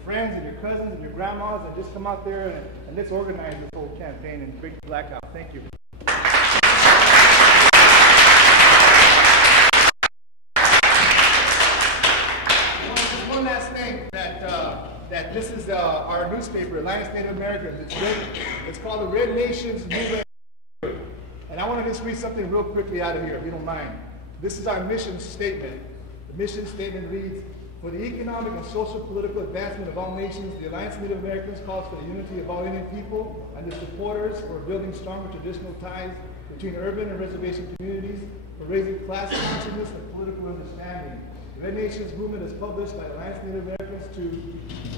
friends and your cousins and your grandmas, and just come out there and let's organize this whole campaign and break the blackout. Thank you. One last thing, that this is our newspaper, Alliance Native Americans. It's called the Red Nations Movement. And I want to just read something real quickly out of here, if you don't mind. This is our mission statement. The mission statement reads, for the economic and social political advancement of all nations, the Alliance of Native Americans calls for the unity of all Indian people and the supporters for building stronger traditional ties between urban and reservation communities, for raising class consciousness and political understanding. The Red Nations movement is published by Alliance of Native Americans to,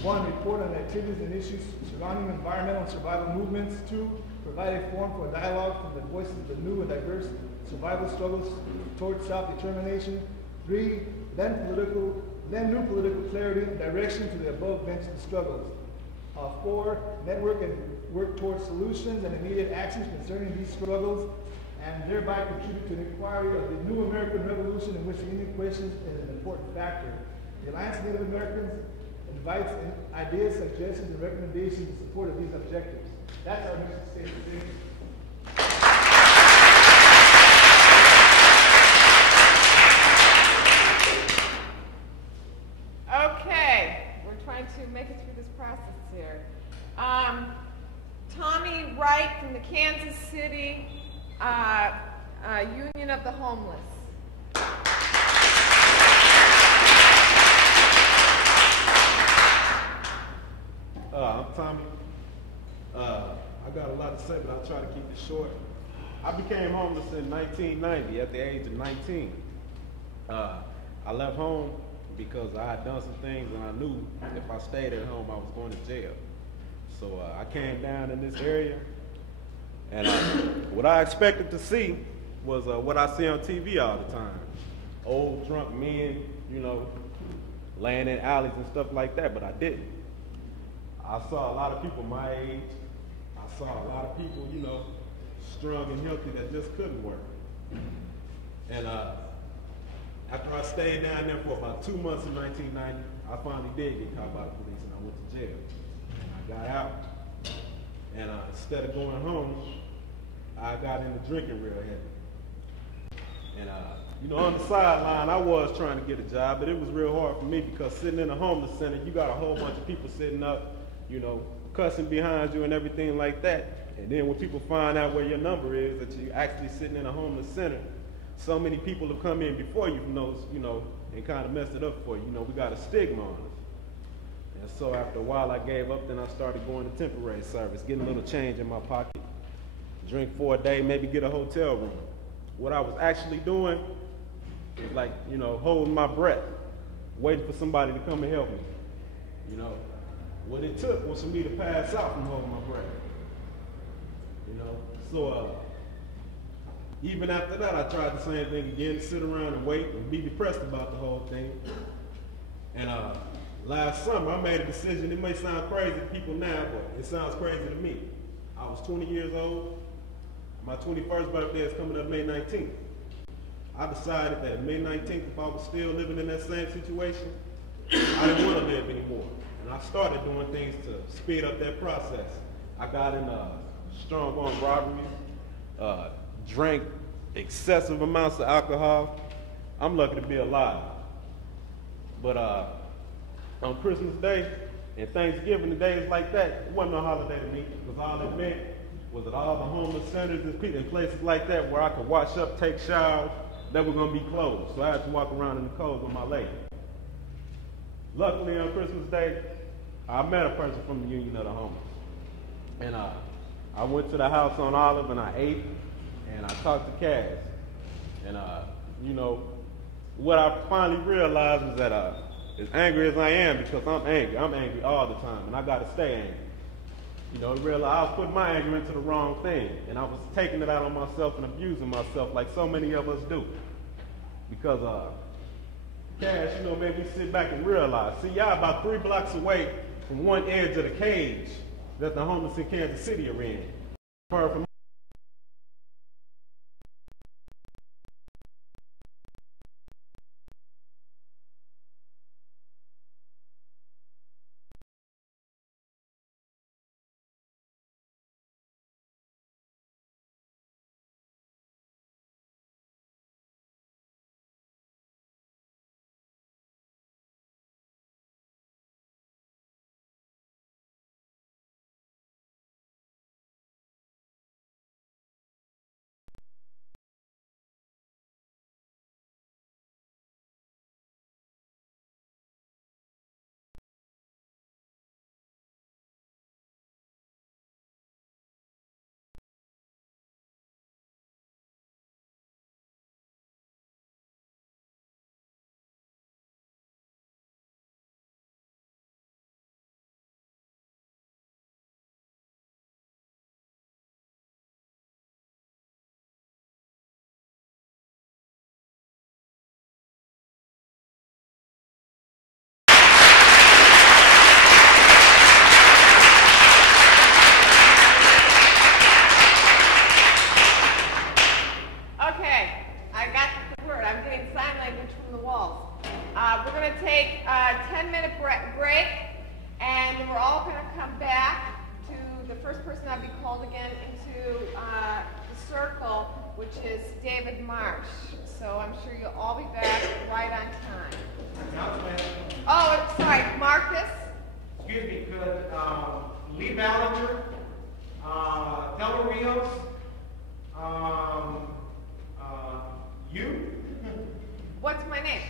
1, report on activities and issues surrounding environmental and survival movements, 2, provide a forum for dialogue from the voices of the new and diverse survival struggles towards self-determination, 3, lend new political clarity and direction to the above-mentioned struggles. 4, network and work towards solutions and immediate actions concerning these struggles, and thereby contribute to an inquiry of the new American Revolution in which the Indian question is an important factor. The Alliance of Native Americans invites ideas, suggestions, and recommendations in support of these objectives. That's our mission statement. Okay, we're trying to make it through this process here. Tommy Wright from the Kansas City Union of the Homeless. I'm Tommy. I got a lot to say, but I'll try to keep it short. I became homeless in 1990 at the age of 19. I left home because I had done some things and I knew if I stayed at home I was going to jail. So I came down in this area, and what I expected to see was what I see on TV all the time. Old drunk men, you know, laying in alleys and stuff like that, but I didn't. I saw a lot of people my age. I saw a lot of people, you know, strong and healthy that just couldn't work. And after I stayed down there for about 2 months in 1990, I finally did get caught by the police and I went to jail. And I got out. And instead of going home, I got into drinking real heavy. And you know, on the sideline, I was trying to get a job, but it was real hard for me because sitting in a homeless center, you got a whole bunch of people sitting up, you know, cussing behind you and everything like that. And then when people find out where your number is, that you're actually sitting in a homeless center, so many people have come in before you from those, you know, and kind of messed it up for you. You know, we got a stigma on us. And so after a while I gave up, then I started going to temporary service, getting a little change in my pocket, drink for a day, maybe get a hotel room. What I was actually doing was like, you know, holding my breath, waiting for somebody to come and help me. You know, what it took was for me to pass out from holding my breath. You know, so Even after that, I tried the same thing again, sit around and wait and be depressed about the whole thing. And last summer, I made a decision. It may sound crazy to people now, but it sounds crazy to me. I was 20 years old. My 21st birthday is coming up May 19th. I decided that May 19th, if I was still living in that same situation, I didn't want to live anymore. And I started doing things to speed up that process. I got in strong arm robberies, drank excessive amounts of alcohol. I'm lucky to be alive. But on Christmas Day and Thanksgiving and days like that, it wasn't a holiday to me, because all it meant was that all the homeless centers and places like that where I could wash up, take showers, they were going to be closed. So I had to walk around in the cold with my lady. Luckily on Christmas Day, I met a person from the Union of the Homeless. And I went to the house on Olive and I ate and I talked to Cass. And you know, what I finally realized is that as angry as I am, because I'm angry all the time, and I got to stay angry. You know, I was putting my anger into the wrong thing, and I was taking it out on myself and abusing myself like so many of us do. Because Cash, you know, made me sit back and realize, see, y'all about 3 blocks away from one edge of the cage that the homeless in Kansas City are in. From We're going to take a 10-minute break, and then we're all going to come back to the first person I'll be called again into the circle, which is David Marsh. So I'm sure you'll all be back right on time. Oh, sorry, Marcus. Excuse me, could Lee Ballinger, Del Rios, you? What's my name?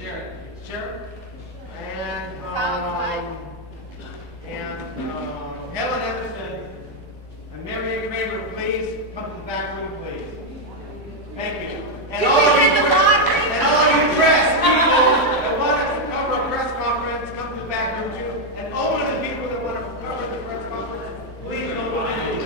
Sharon. Sharon. And Helen Emerson and Mary Kramer, please come to the back room, please. Thank you. And all you press people that want us to cover a press conference, come to the back room too. And all of the people that want to cover the press conference, please come behind me.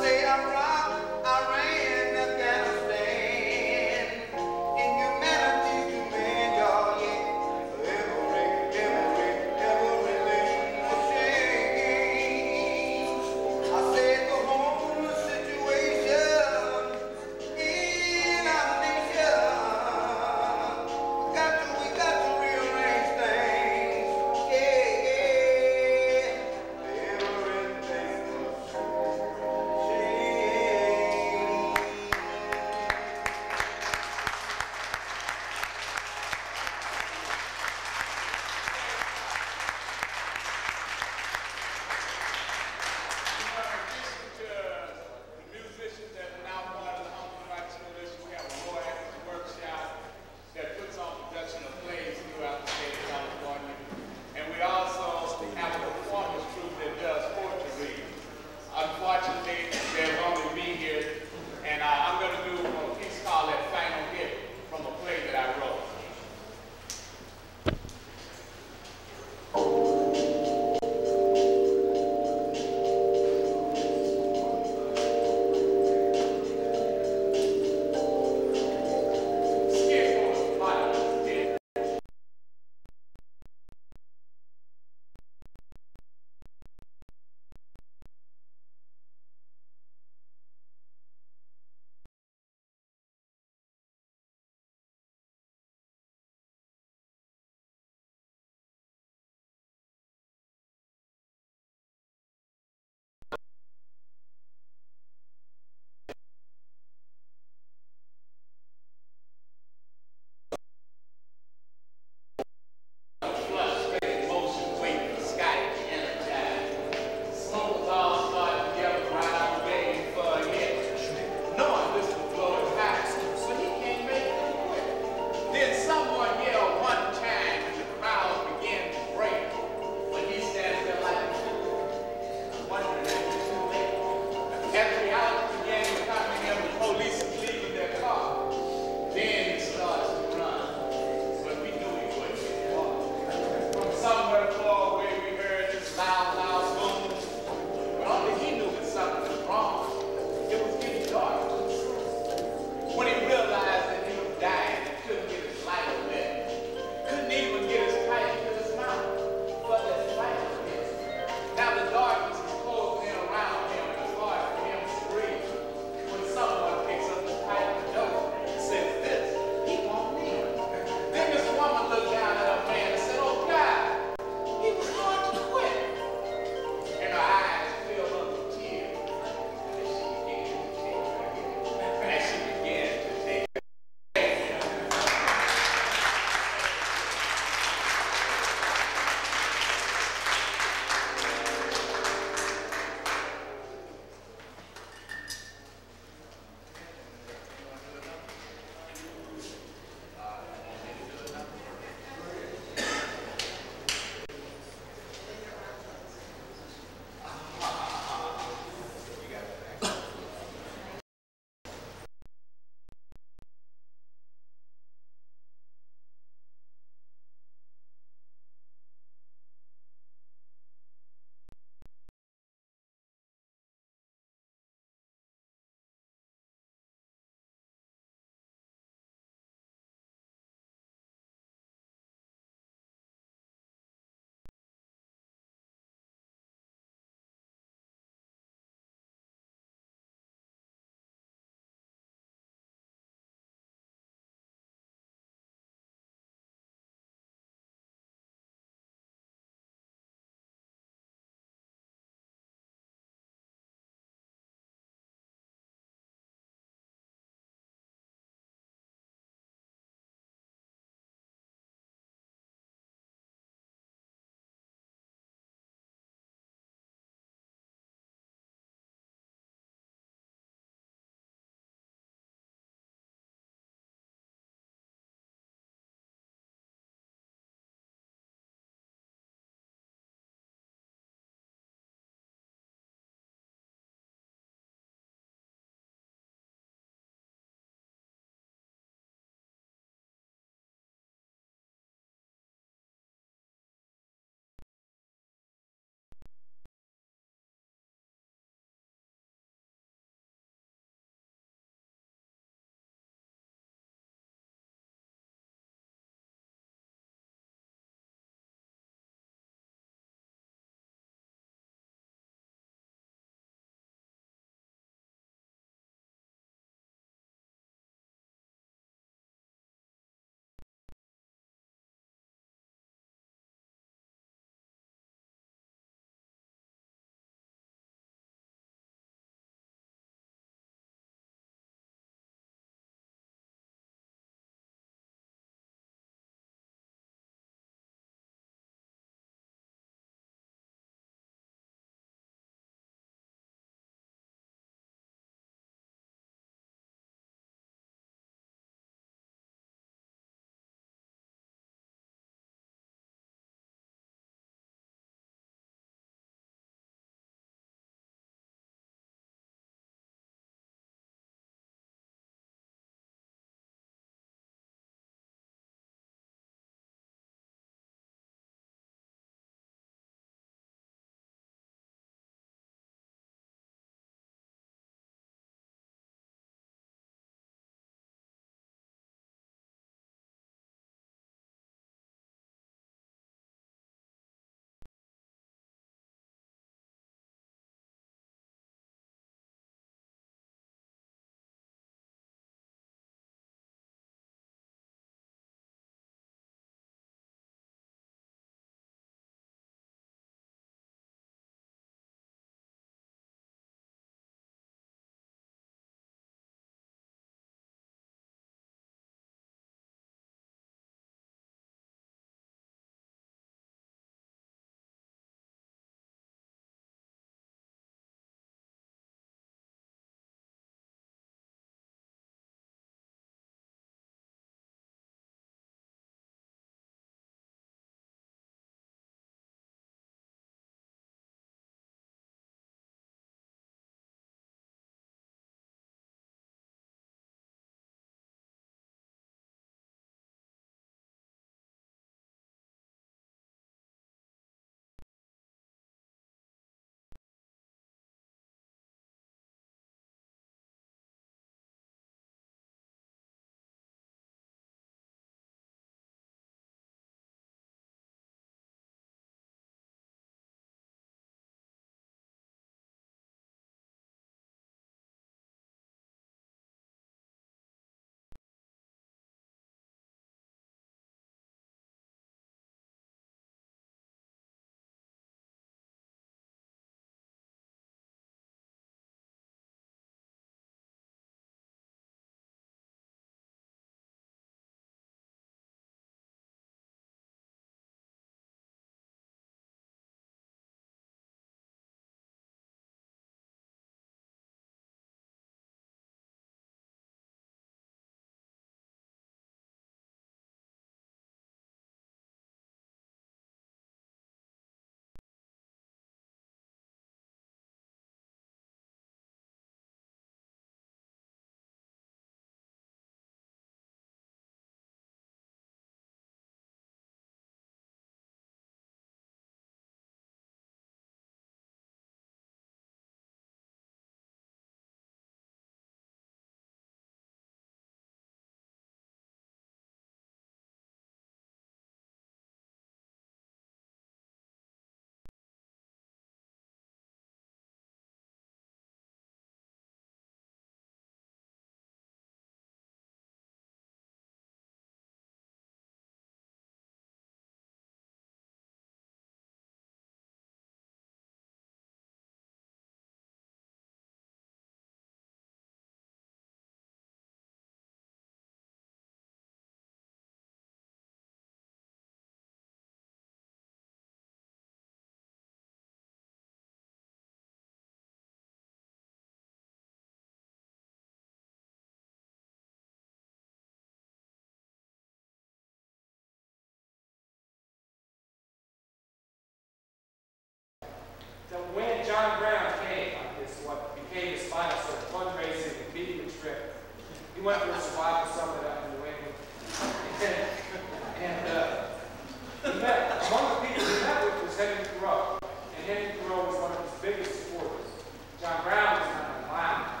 Henry Thoreau was one of his biggest supporters. John Brown was not going to allow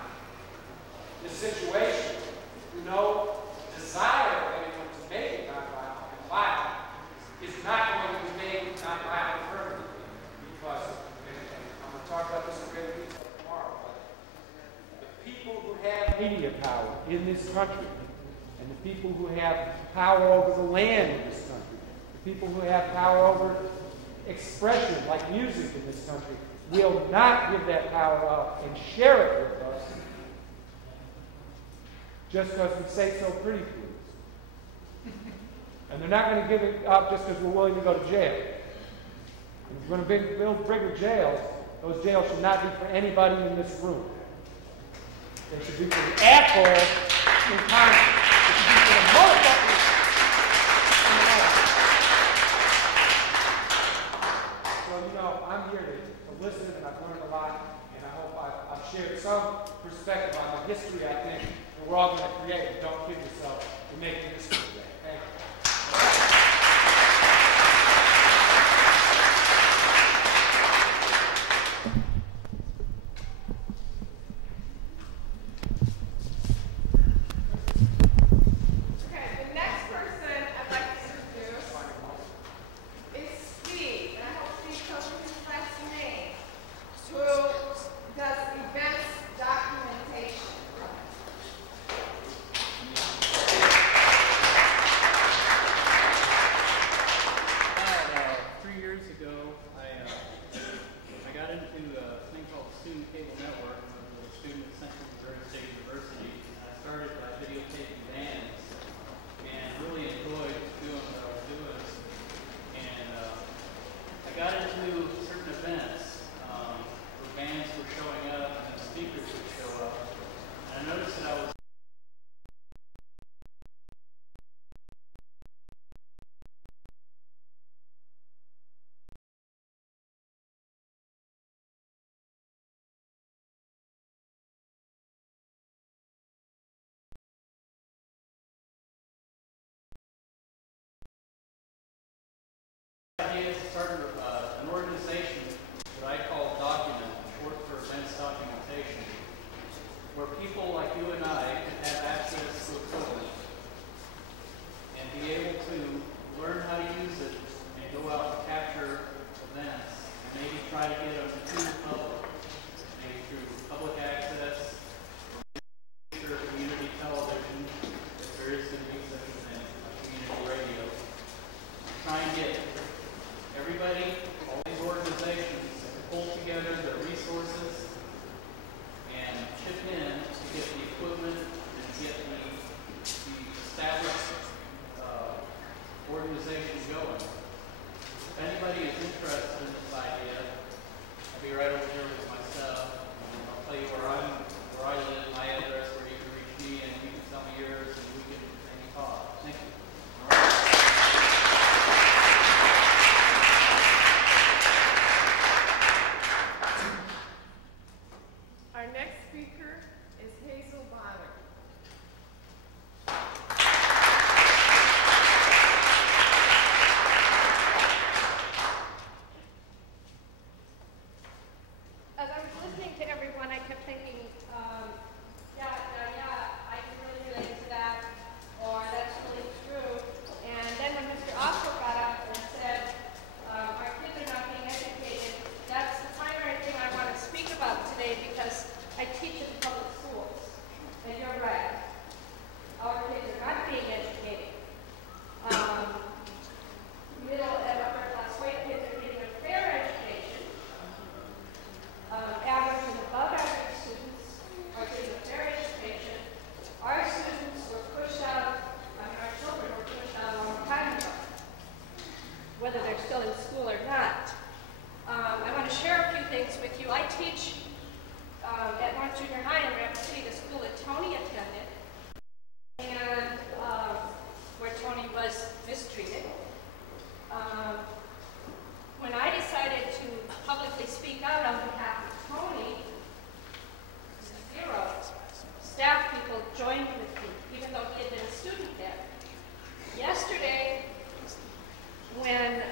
this situation, through no desire of anyone to make it nonviolent and violent, is not going to be made nonviolent permanently. Because, and I'm going to talk about this in greater detail tomorrow, but the people who have media power in this country, and the people who have power over the land in this country, the people who have power over expression like music in this country, will not give that power up and share it with us just because we say so pretty please. And they're not going to give it up just because we're willing to go to jail. And if we're going to build bigger jails, those jails should not be for anybody in this room. They should be for the assholes in Congress. They should be for the motherfuckers in the White House. So, you know, I'm here to listen, and I've learned a lot, and I hope I've shared some perspective on the history, I think, that we're all going to create. Don't kid yourself. We're making history today. Thank you. Idea is to start an organization that I call Document, short for Events Documentation, where people like you and I can have access to equipment and be able to learn how to use it and go out and capture events and maybe try to get them to the public, maybe through public access, or community television, if there is going to be such a thing, community radio. Try and get everybody, all these organizations, to pull together their resources and chip in to get the equipment and get the established organization going. If anybody is interested in this idea, I'll be right over here with myself, and I'll tell you where I live, my address, where you can reach me, and you can tell me yours, and we can maybe talk. Thank you. All right. Our next speaker is Hazel Bonner. As I was listening to everyone, I kept thinking, yeah, I can really relate to that, or that's really true. And then when Mr. Oscar got up and said, our kids are not being educated, that's the primary thing I want to speak about today because I teach in public schools. And you're right. Our kids are not being educated. Middle and upper class white kids are getting a fair education. Average and above average students are getting a fair education. Our students were pushed out, our children were pushed out a long time ago, whether they're still in school or not. I want to share a few things with you. I teach at North Junior High in Rapid City, the school that Tony attended, and where Tony was mistreated. When I decided to publicly speak out on behalf of Tony, 0 staff people joined with me, even though he had been a student there. Yesterday, when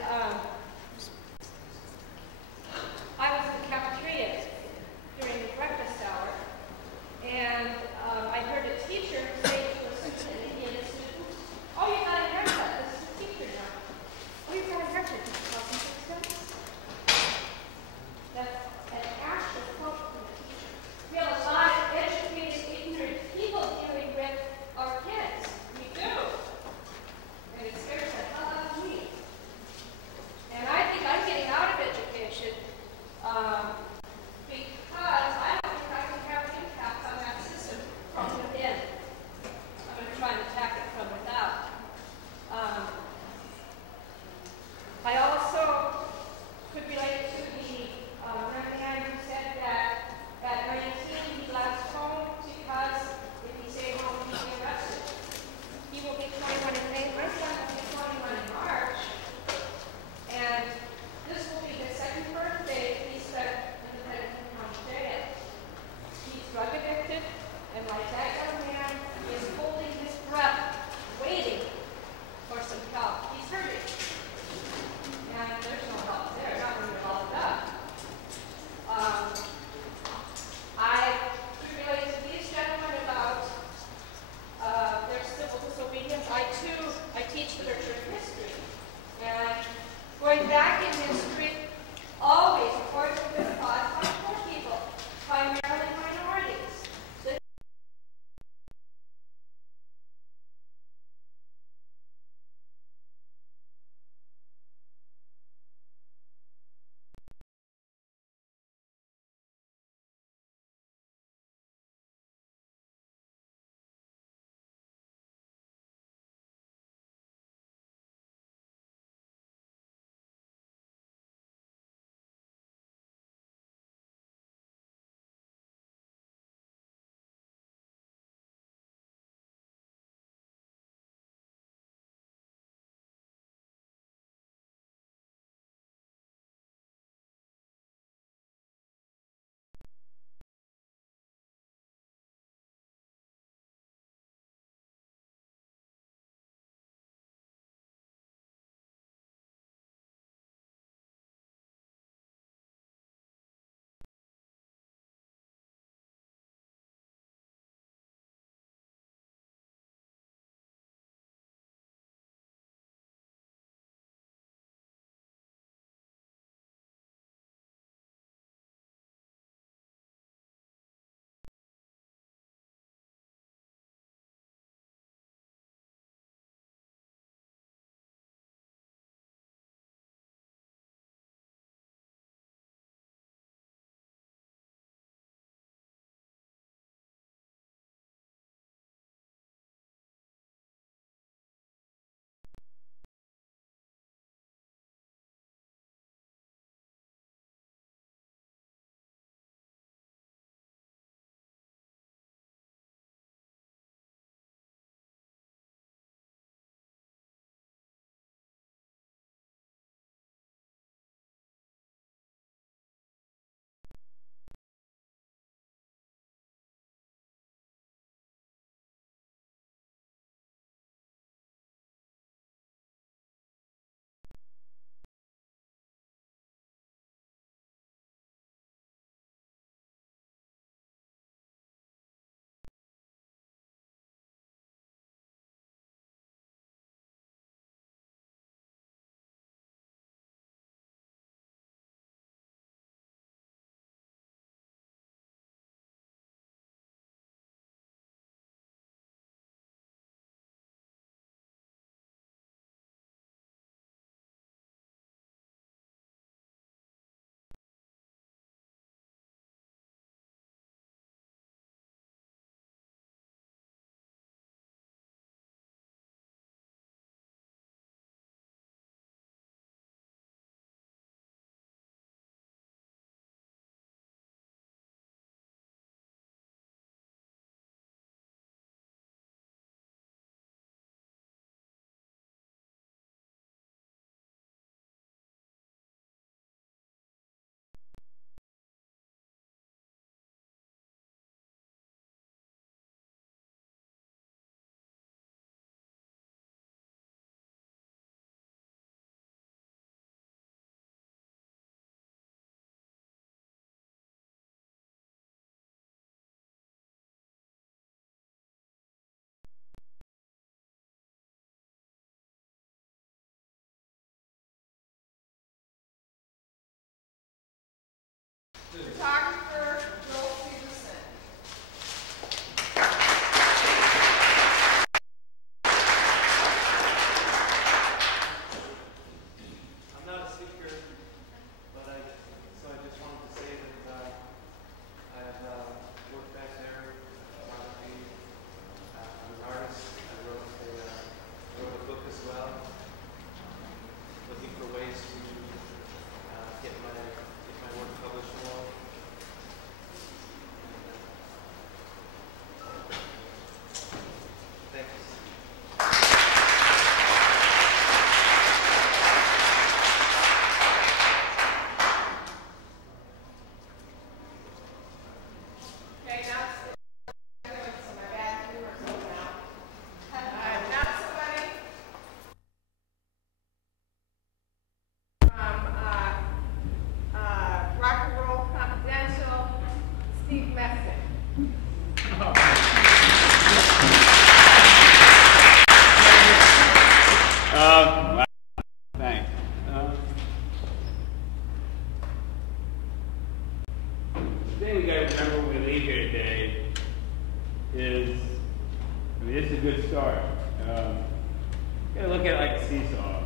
start. You gotta look at it like a seesaw.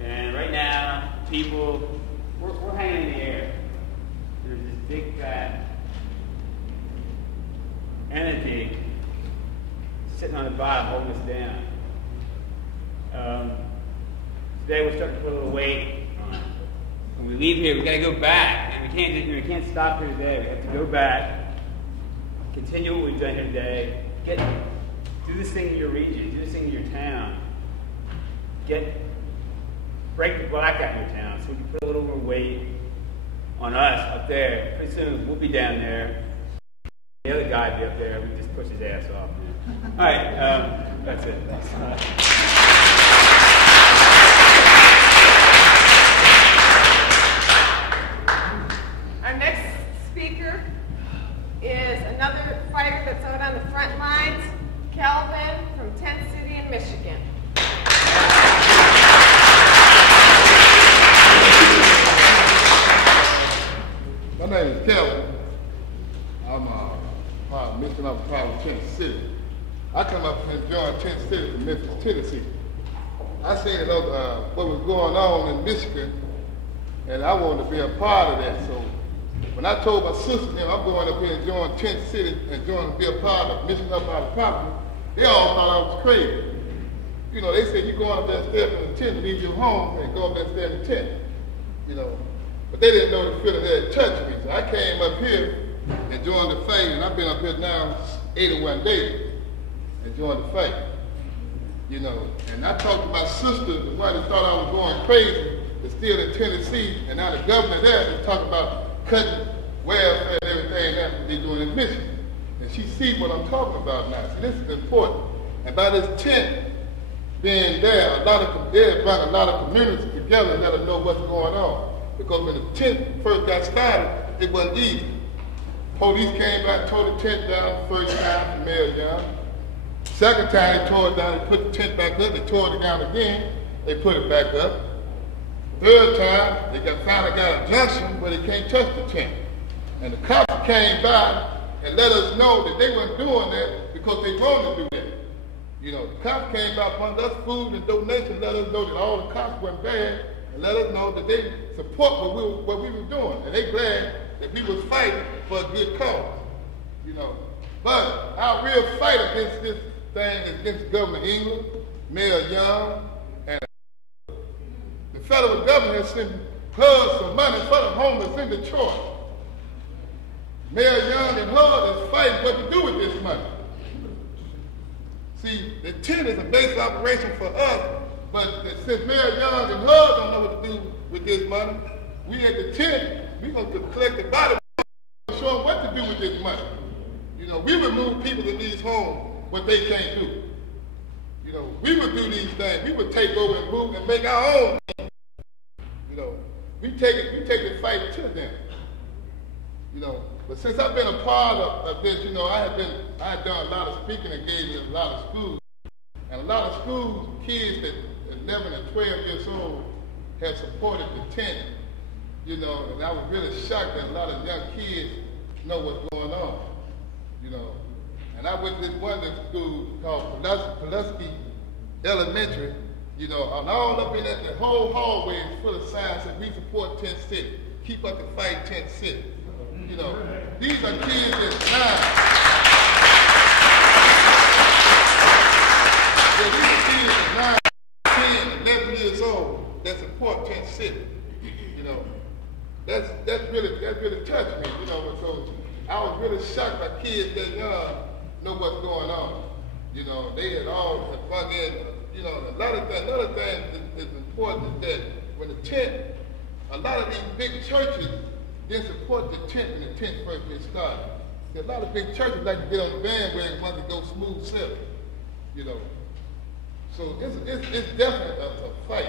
And right now, people, we're hanging in the air. There's this big fat entity sitting on the bottom holding us down. Today we're starting to put a little weight on it. When we leave here, we gotta go back, and we can't stop here today. We have to go back, continue what we've done here today, do this thing in your region, do this thing in your town, break the blackout in your town, so we can put a little more weight on us up there. Pretty soon we'll be down there. The other guy will be up there. We just push his ass off. All right, that's it. Thanks. Our next speaker is another fighter that's out on the front lines, Calvin from Tent City in Michigan. My name is Calvin. I'm part of Michigan. I'm part of Tent City. I come up here and join Tent City from Memphis, Tennessee. I seen what was going on in Michigan, and I wanted to be a part of that. So when I told my sister, I'm going up here and join Tent City and join to be a part of Michigan Up Out of Property, they all thought I was crazy. You know, they said, you're going up there and stay up in the tent and leave your home and go up there and stay in the tent. You know, but they didn't know the feeling that had touched me. So I came up here and joined the fight, and I've been up here now 81 days and joined the fight. You know, and I talked to my sister, the one that thought I was going crazy, is still in Tennessee, and now the governor there is talking about cutting welfare and everything that they're doing in Michigan. And she sees what I'm talking about now. See, this is important. And by this tent being there, they brought a lot of communities together and let them know what's going on. Because when the tent first got started, it wasn't easy. Police came by and tore the tent down the first time for Mayor Young. Second time they tore it down, they put the tent back up, they tore it down again, they put it back up. Third time, they finally got a junction where they can't touch the tent. And the cops came by and let us know that they weren't doing that because they wanted to do that. You know, the cops came by, funded us food and donations, let us know that all the cops weren't bad, and let us know that they support what we were doing. And they glad that we was fighting for a good cause. You know. But our real fight against this thing is against Governor England, Mayor Young, and the federal government has sent HUD some money for the homeless in Detroit. Mayor Young and HUD is fighting what to do with this money. See, the tent is a base operation for us, but since Mayor Young and HUD don't know what to do with this money, we at the tent, we're going to collect the body and show them what to do with this money. You know, we remove people in these homes what they can't do. You know, we would do these things. We would take over and move and make our own things. You know, we take the fight to them. You know, but since I've been a part of this, you know, I had done a lot of speaking engagements in a lot of schools. And a lot of schools, kids that 11 and 12 years old have supported the tent, you know, and I was really shocked that a lot of young kids know what's going on, you know. And I went to one of the schools called Pulaski Elementary, you know, and all up in that, the whole hallway is full of signs that we support Tent City. Keep up the fight, Tent City. You know, these are kids that's 9. Yeah, these are kids that's 9, 10, 11 years old that support Tent City. You know, that really touched me, you know. So I was really shocked by kids that young know what's going on. You know, they had all fun in, you know, another thing that's important is that when the tent, a lot of these big churches didn't support the tent when the tent first get started. See, a lot of big churches like to get on the bandwagon once it goes smooth sailing, you know. So it's definitely a fight,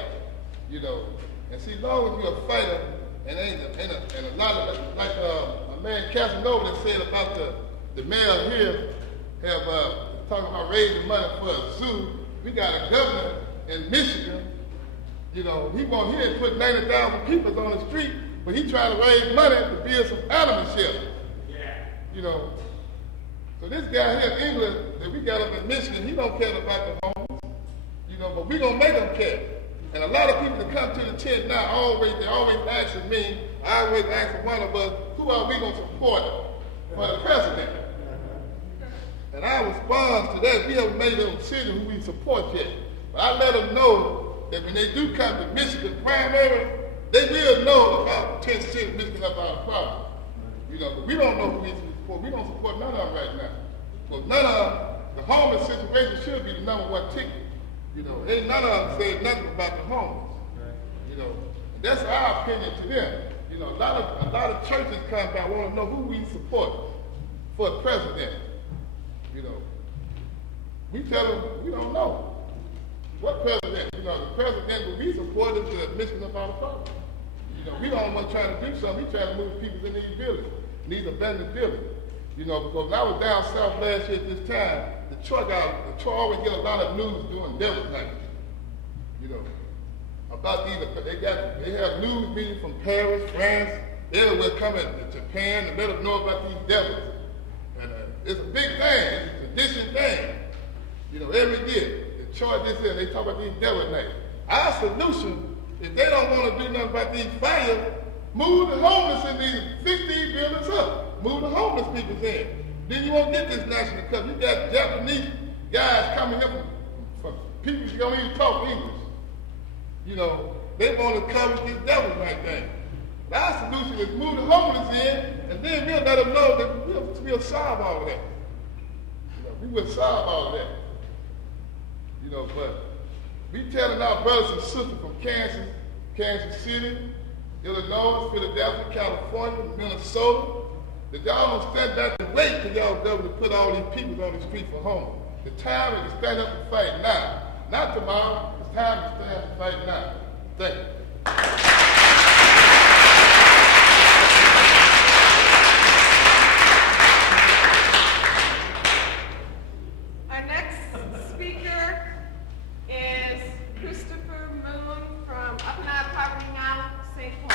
you know. And see, as long as you're a fighter, and a lot of, like my man Casanova that said about the mayor here have talking about raising money for a zoo. We got a governor in Michigan, you know, he didn't put 90,000 people on the street, but he trying to raise money to build some animal shelters. Yeah. You know, So this guy here in England that we got up in Michigan, he don't care about the homeless, you know, but we gonna make them care. And a lot of people that come to the tent now, they always asking me, I always ask one of us, who are we gonna support for the president? And our response to that, we haven't made a decision who we support yet. But I let them know that when they do come to Michigan primary, they will know about 10 cities Michigan up our problem. You know, but we don't know who we support. We don't support none of them right now. Because none of them, the homeless situation should be the number one ticket. You know, ain't none of them say nothing about the homeless. You know, and that's our opinion to them. You know, a lot of churches come by want to know who we support for the president. You know, we tell them we don't know. What president? You know, the president that we support is the admission of our problem. You know, we don't want to try to do something. We try to move people in these buildings, these abandoned buildings. You know, because when I was down south last year at this time, Detroit always get a lot of news doing Devil's Night. You know, about these, they have news meetings from Paris, France, everywhere coming to Japan to let us know about these devils. And it's a big thing. It's a tradition thing. You know, every year. Detroit this year, they talk about these Devil's Nights. Our solution, if they don't want to do nothing about these fires, move the homeless in these 15 buildings up. Move the homeless people in. Then you won't get this national cup. You got Japanese guys coming here from people who don't even talk English. You know, they want to cover this Devil's Night thing. Our solution is move the homeless in, and then we'll let them know that we'll solve all of that. You know, we will solve all of that. You know, but we telling our brothers and sisters from Kansas City, Illinois, Philadelphia, California, Minnesota, that y'all don't stand back and wait till y'all go to put all these people on the street for homeless. The time is to stand up and fight now. Not tomorrow. It's time to stand up and fight now. Thank you. Our next speaker is Christopher Moon from Up and Out of Poverty Now, St. Paul.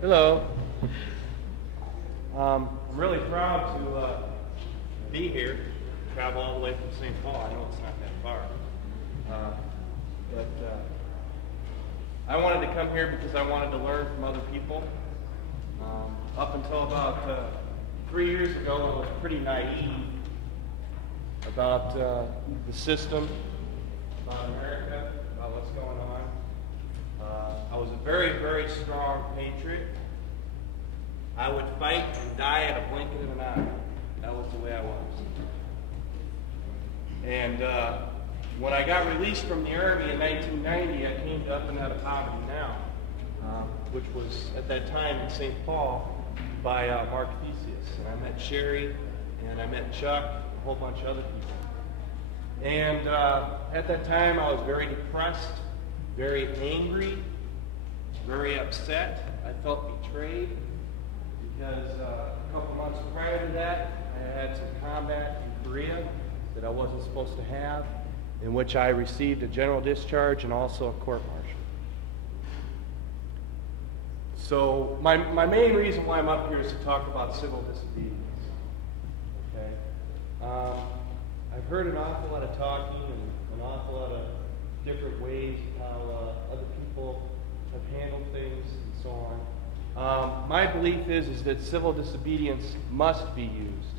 Hello. I'm really proud to be here, travel all the way from St. Paul. I know it's not that far. But I wanted to come here because I wanted to learn from other people. Up until about 3 years ago, I was pretty naive about the system, about America, about what's going on. I was a very, very strong patriot. I would fight and die at a blink of an eye. That was the way I was. And when I got released from the Army in 1990, I came to Up and Out of Poverty Now, which was at that time in St. Paul by Mark Theseus. And I met Sherry, and I met Chuck, a whole bunch of other people. And at that time, I was very depressed, very angry, very upset. I felt betrayed because a couple months prior to that, I had some combat in Korea that I wasn't supposed to have, in which I received a general discharge and also a court-martial. So my main reason why I'm up here is to talk about civil disobedience. Okay? I've heard an awful lot of talking and an awful lot of different ways of how other people have handled things and so on. My belief is that civil disobedience must be used.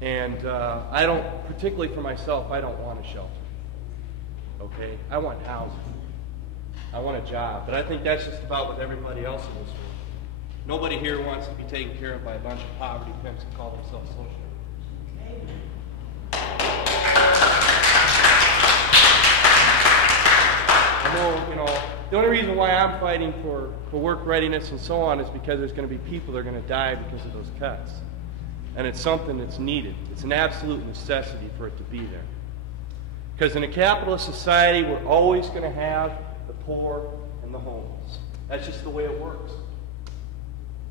And I don't, particularly for myself, I don't want a shelter. Okay? I want housing. I want a job. But I think that's just about with everybody else in this room. Nobody here wants to be taken care of by a bunch of poverty pimps that call themselves social workers. I know, you know, the only reason why I'm fighting for work readiness and so on is because there's going to be people that are going to die because of those cuts. And it's something that's needed. It's an absolute necessity for it to be there. Because in a capitalist society, we're always going to have the poor and the homeless. That's just the way it works.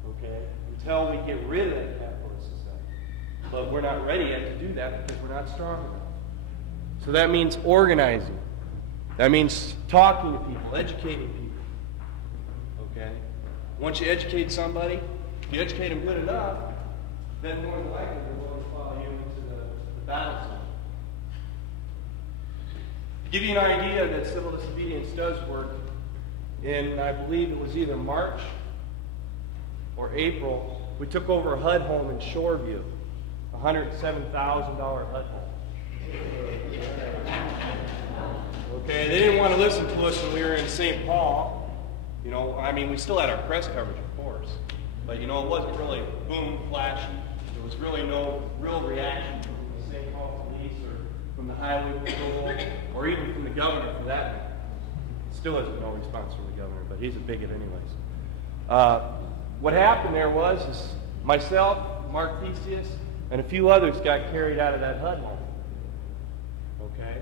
Okay? Until we get rid of that capitalist society. But we're not ready yet to do that because we're not strong enough. So that means organizing. That means talking to people, educating people. Okay? Once you educate somebody, if you educate them good enough, then more than likely they're willing to follow you into the battle zone. To give you an idea that civil disobedience does work, in, I believe it was either March or April, we took over a HUD home in Shoreview, a $107,000 HUD home. Okay, they didn't want to listen to us when we were in St. Paul. You know, I mean, we still had our press coverage, of course, but you know, it wasn't really boom, flashy. There was really no real reaction from the St. Paul police or from the highway patrol or even from the governor for that matter. Still hasn't been no response from the governor, but he's a bigot anyways. What happened there was is myself, Mark Theseus, and a few others got carried out of that HUD home. Okay?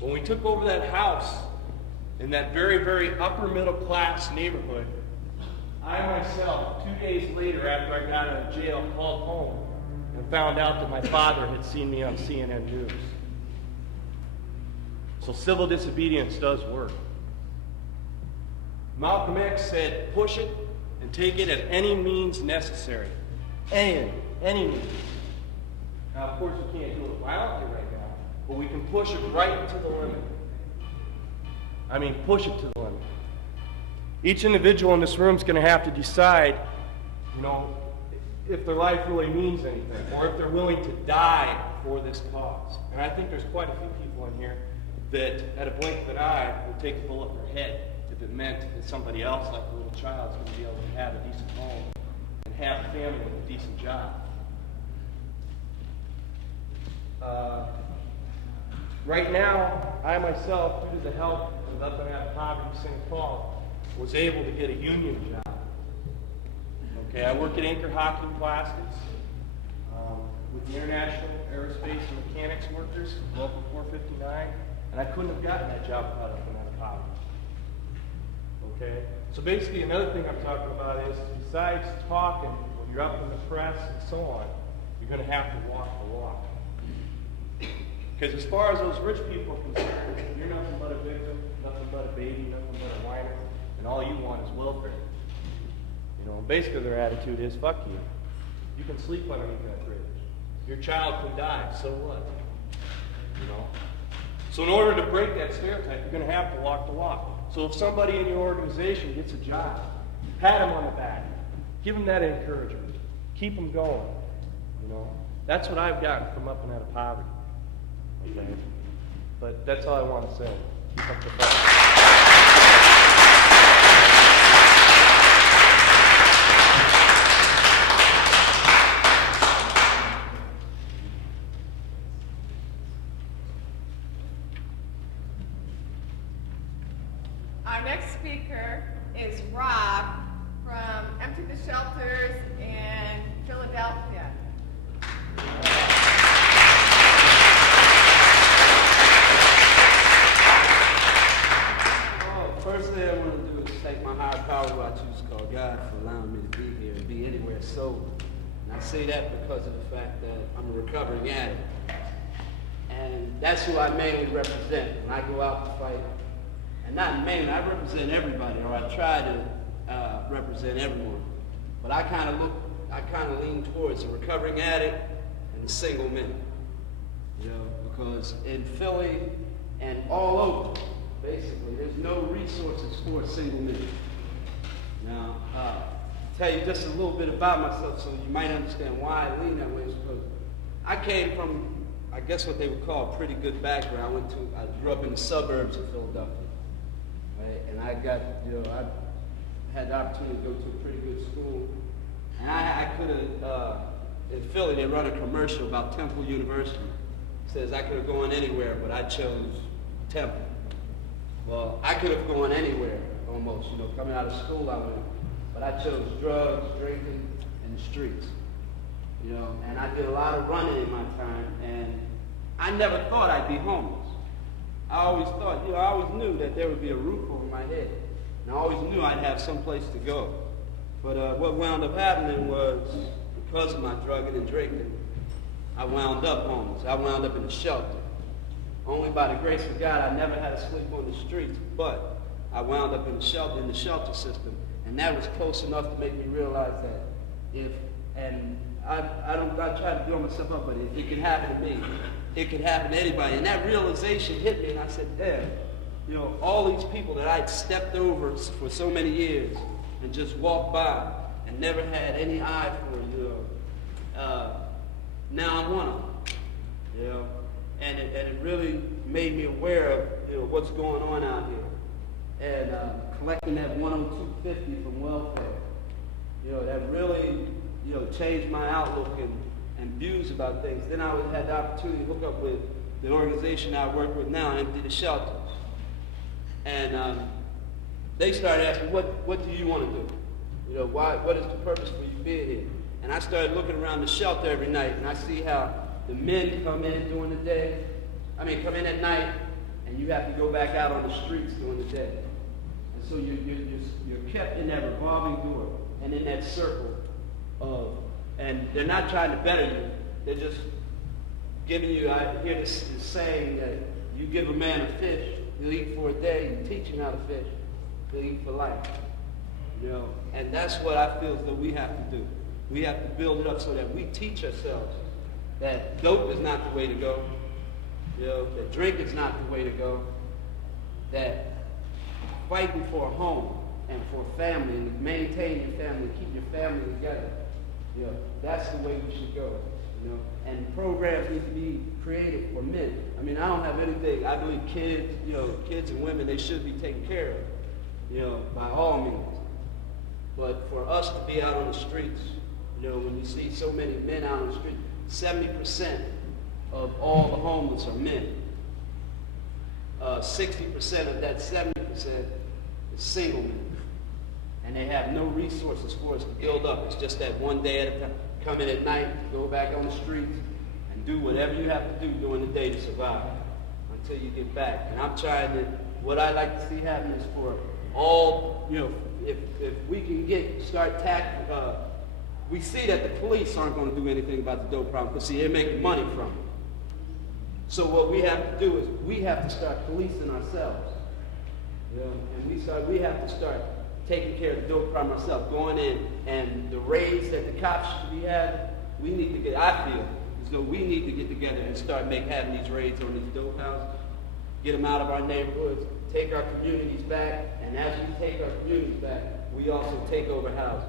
When we took over that house in that very, very upper middle class neighborhood, I myself, 2 days later after I got out of jail, called home and found out that my father had seen me on CNN News. So civil disobedience does work. Malcolm X said, push it and take it at any means necessary. Any means. Now, of course, we can't do it violently right now, but we can push it right to the limit. I mean, push it to the limit. Each individual in this room is going to have to decide, you know, if their life really means anything, or if they're willing to die for this cause. And I think there's quite a few people in here that, at a blink of an eye, will take a bullet in their head if it meant that somebody else, like a little child, is going to be able to have a decent home and have a family with a decent job. Right now, I myself, due to the help of Up and Out of Poverty St. Paul, was able to get a union job. Okay, I work at Anchor Hocking Plastics with the International Aerospace and Mechanics Workers, Local 459, and I couldn't have gotten that job without Up and Out of Poverty. Okay, so basically another thing I'm talking about is, besides talking, when you're up in the press and so on, you're going to have to walk the walk. Because as far as those rich people are concerned, you're nothing but a victim, nothing but a baby, nothing but a whiner, and all you want is welfare. You know, basically their attitude is, fuck you. You can sleep underneath that bridge. Your child can die, so what? You know? So in order to break that stereotype, you're going to have to walk the walk. So if somebody in your organization gets a job, pat them on the back. Give them that encouragement. Keep them going. You know? That's what I've gotten from Up and Out of Poverty. Okay? But that's all I want to say. Keep up the fight. Our next speaker is Rob from Empty the Shelters in Philadelphia. First thing I want to do is thank my higher power, who I choose to call God, for allowing me to be here and be anywhere sober. And I say that because of the fact that I'm a recovering addict. And that's who I mainly represent when I go out to fight. And not mainly, I represent everybody, or I try to represent everyone. But I kind of lean towards a recovering addict and a single man. You know, because in Philly and all over, basically, there's no resources for a single man. Now, tell you just a little bit about myself so you might understand why I lean that way. Because I came from, I guess what they would call a pretty good background. I grew up in the suburbs of Philadelphia. Right? And I got, I had the opportunity to go to a pretty good school. And I could have, in Philly, they run a commercial about Temple University. It says I could have gone anywhere, but I chose Temple. Well, I could have gone anywhere, almost, coming out of school I went. But I chose drugs, drinking, and the streets. And I did a lot of running in my time, and I never thought I'd be homeless. I always thought, I always knew that there would be a roof over my head. And I always knew I'd have some place to go. But what wound up happening was, because of my drugging and drinking, I wound up homeless. I wound up in a shelter. Only by the grace of God, I never had to sleep on the streets, but I wound up in the shelter system, and that was close enough to make me realize that I'm not trying to build myself up, but it could happen to me. It could happen to anybody. And that realization hit me, and I said, damn, you know, all these people that I'd stepped over for so many years and just walked by and never had any eye for, you know, now I'm one of them, you know. And it really made me aware of, you know, what's going on out here. And collecting that 102.50 from welfare, you know, that really, you know, changed my outlook and views about things. Then I had the opportunity to hook up with the organization I work with now, Empty the Shelters. And they started asking, what do you want to do? You know, what is the purpose for you being here? And I started looking around the shelter every night, and I see how the men come in during the day, come in at night, and you have to go back out on the streets during the day. And so you're kept in that revolving door and in that circle of, and they're not trying to better you. They're just giving you, I hear this saying that you give a man a fish, he'll eat for a day. You teach him how to fish, he'll eat for life. You know, and that's what I feel that we have to do. We have to build it up so that we teach ourselves that dope is not the way to go. You know, that drink is not the way to go. That fighting for a home and for a family and to maintain your family, keep your family together. You know, that's the way we should go. You know, and programs need to be created for men. I mean, I don't have anything. I believe kids, you know, kids and women, they should be taken care of. You know, by all means. But for us to be out on the streets, you know, when we see so many men out on the street, 70% of all the homeless are men. 60% of that 70% is single men. And they have no resources for us to build up. It's just that one day at a time. Come in at night, go back on the streets, and do whatever you have to do during the day to survive until you get back. And I'm trying to, what I like to see happen is for all, you know, if we can start tackling, we see that the police aren't going to do anything about the dope problem because, see, they're making money from it. So what we have to do is we have to start policing ourselves. You know? And we have to start taking care of the dope problem ourselves, going in, and the raids that the cops should be having, we need to get, I feel, as though we need to get together and start having these raids on these dope houses, get them out of our neighborhoods, take our communities back, and as we take our communities back, we also take over houses.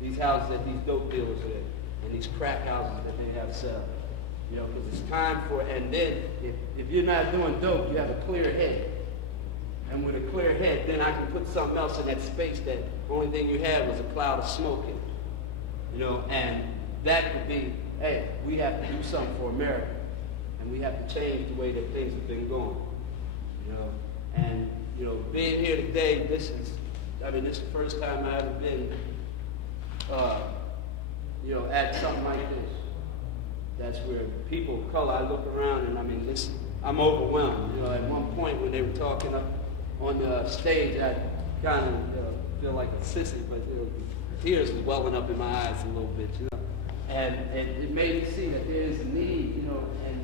These houses that these dope dealers are in, and these crack houses that they have set up. You know, because it's time for, and then if you're not doing dope, you have a clear head. And with a clear head, then I can put something else in that space that the only thing you had was a cloud of smoke in it. You know, and that could be, hey, we have to do something for America. And we have to change the way that things have been going. You know, and, you know, being here today, this is the first time I've ever been, you know, at something like this. That's where people of color, I look around and I'm overwhelmed. You know, at one point when they were talking up on the stage, I kind of feel like a sissy, but you know, tears were welling up in my eyes a little bit, you know. And it made me see that there is a need, you know, and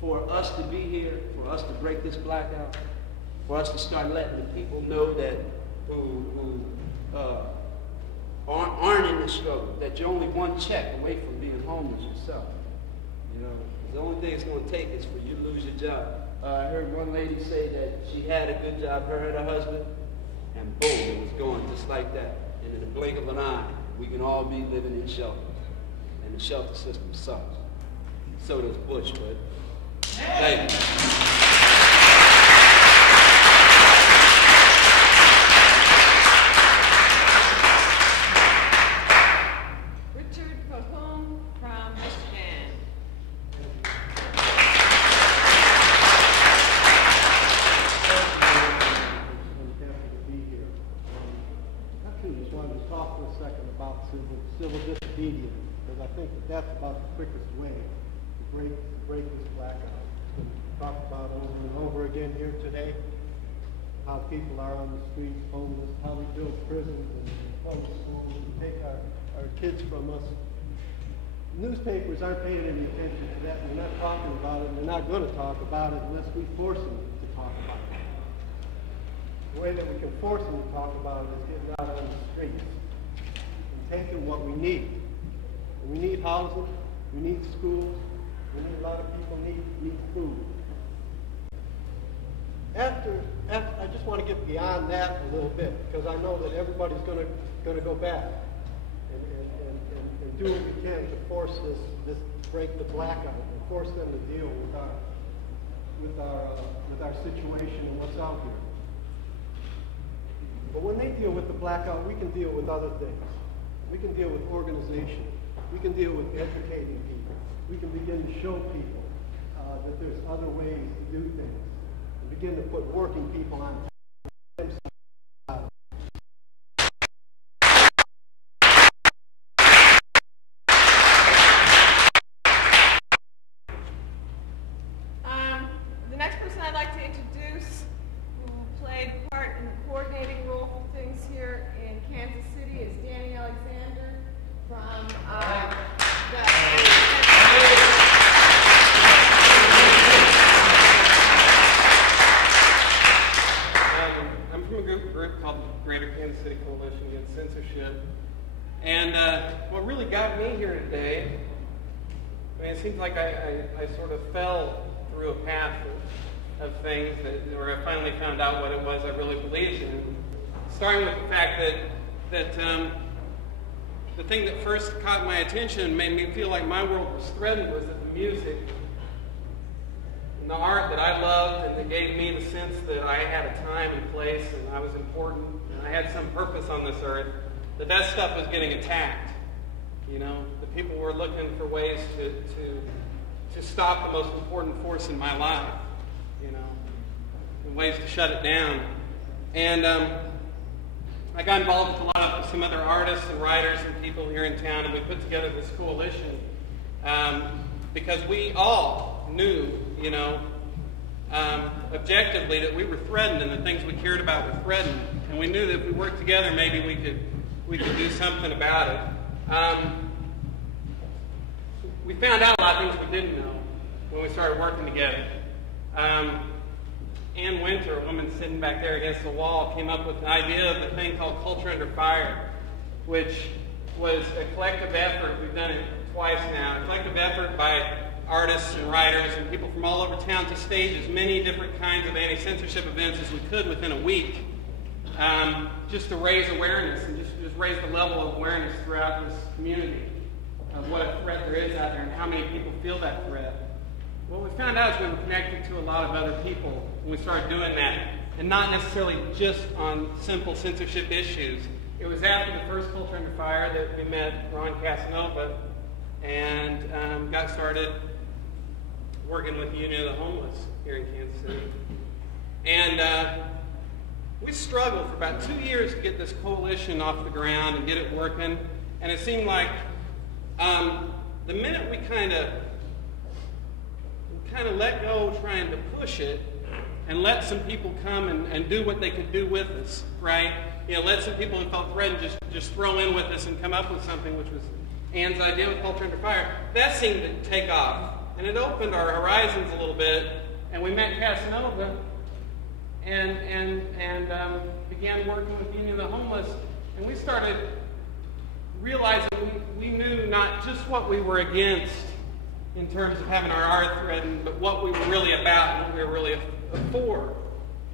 for us to be here, for us to break this blackout, for us to start letting the people know that who aren't in the struggle, that you're only one check away from being homeless yourself. You know, the only thing it's going to take is for you to lose your job. I heard one lady say that she had a good job, her and her husband, and boom, it was going just like that. And in the blink of an eye, we can all be living in shelter. And the shelter system sucks. So does Bush, but thank you. Civil disobedience, because I think that that's about the quickest way to break this blackout. It's been talked about over and over again here today, how people are on the streets, homeless, how we build prisons and close schools and take our kids from us. Newspapers aren't paying any attention to that. We're not talking about it. not going to talk about it unless we force them to talk about it. The way that we can force them to talk about it is getting out on the streets and taking what we need. And we need housing, we need schools, we need a lot of people need food. I just want to get beyond that a little bit, because I know that everybody's going to go back and do what we can to force this break the blackout and force them to deal with our situation and what's out here. But when they deal with the blackout, we can deal with other things. We can deal with organization. We can deal with educating people. We can begin to show people that there's other ways to do things. And begin to put working people on The next person I'd like to introduce, who played part in the coordinating role for things here in Kansas City, is Danny Alexander from I'm from a group called the Greater Kansas City Coalition Against Censorship. And what really got me here today, I mean, it seems like I sort of fell through a path of things where I finally found out what it was I really believed in. Starting with the fact that the thing that first caught my attention and made me feel like my world was threatened was that the music and the art that I loved and that gave me the sense that I had a time and place and I was important and I had some purpose on this earth, that stuff was getting attacked. You know, the people were looking for ways to stop the most important force in my life, you know, and ways to shut it down. And I got involved with a lot of some other artists and writers and people here in town, and we put together this coalition because we all knew, you know, objectively that we were threatened and the things we cared about were threatened, and we knew that if we worked together, maybe we could do something about it. We found out a lot of things we didn't know when we started working together. Ann Winter, a woman sitting back there against the wall, came up with an idea of a thing called Culture Under Fire, which was a collective effort. We've done it twice now. A collective effort by artists and writers and people from all over town to stage as many different kinds of anti-censorship events as we could within a week, just to raise awareness and just raise the level of awareness throughout this community of what a threat there is out there and how many people feel that threat. What we found out is we were connected to a lot of other people when we started doing that, and not necessarily just on simple censorship issues. It was after the first Culture Under Fire that we met Ron Casanova and got started working with the Union of the Homeless here in Kansas City. And we struggled for about 2 years to get this coalition off the ground and get it working. And it seemed like the minute we kind of let go trying to push it and let some people come and do what they could do with us, right? You know, let some people who felt threatened just throw in with us and come up with something, which was Ann's idea with Culture Under Fire. That seemed to take off. And it opened our horizons a little bit. And we met Casanova and began working with the Union of the Homeless. And we started realizing we knew not just what we were against in terms of having our art threatened, but what we were really about and what we were really for.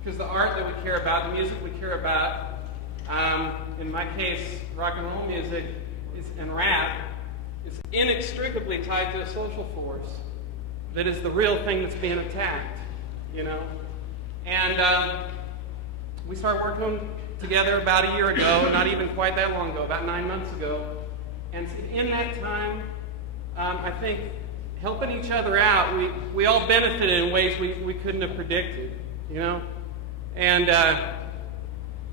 Because the art that we care about, the music we care about, in my case, rock and roll music and rap, is inextricably tied to a social force that is the real thing that's being attacked, you know? And we started working together about a year ago, not even quite that long ago, about 9 months ago. And in that time, I think helping each other out, we all benefited in ways we couldn't have predicted, you know? And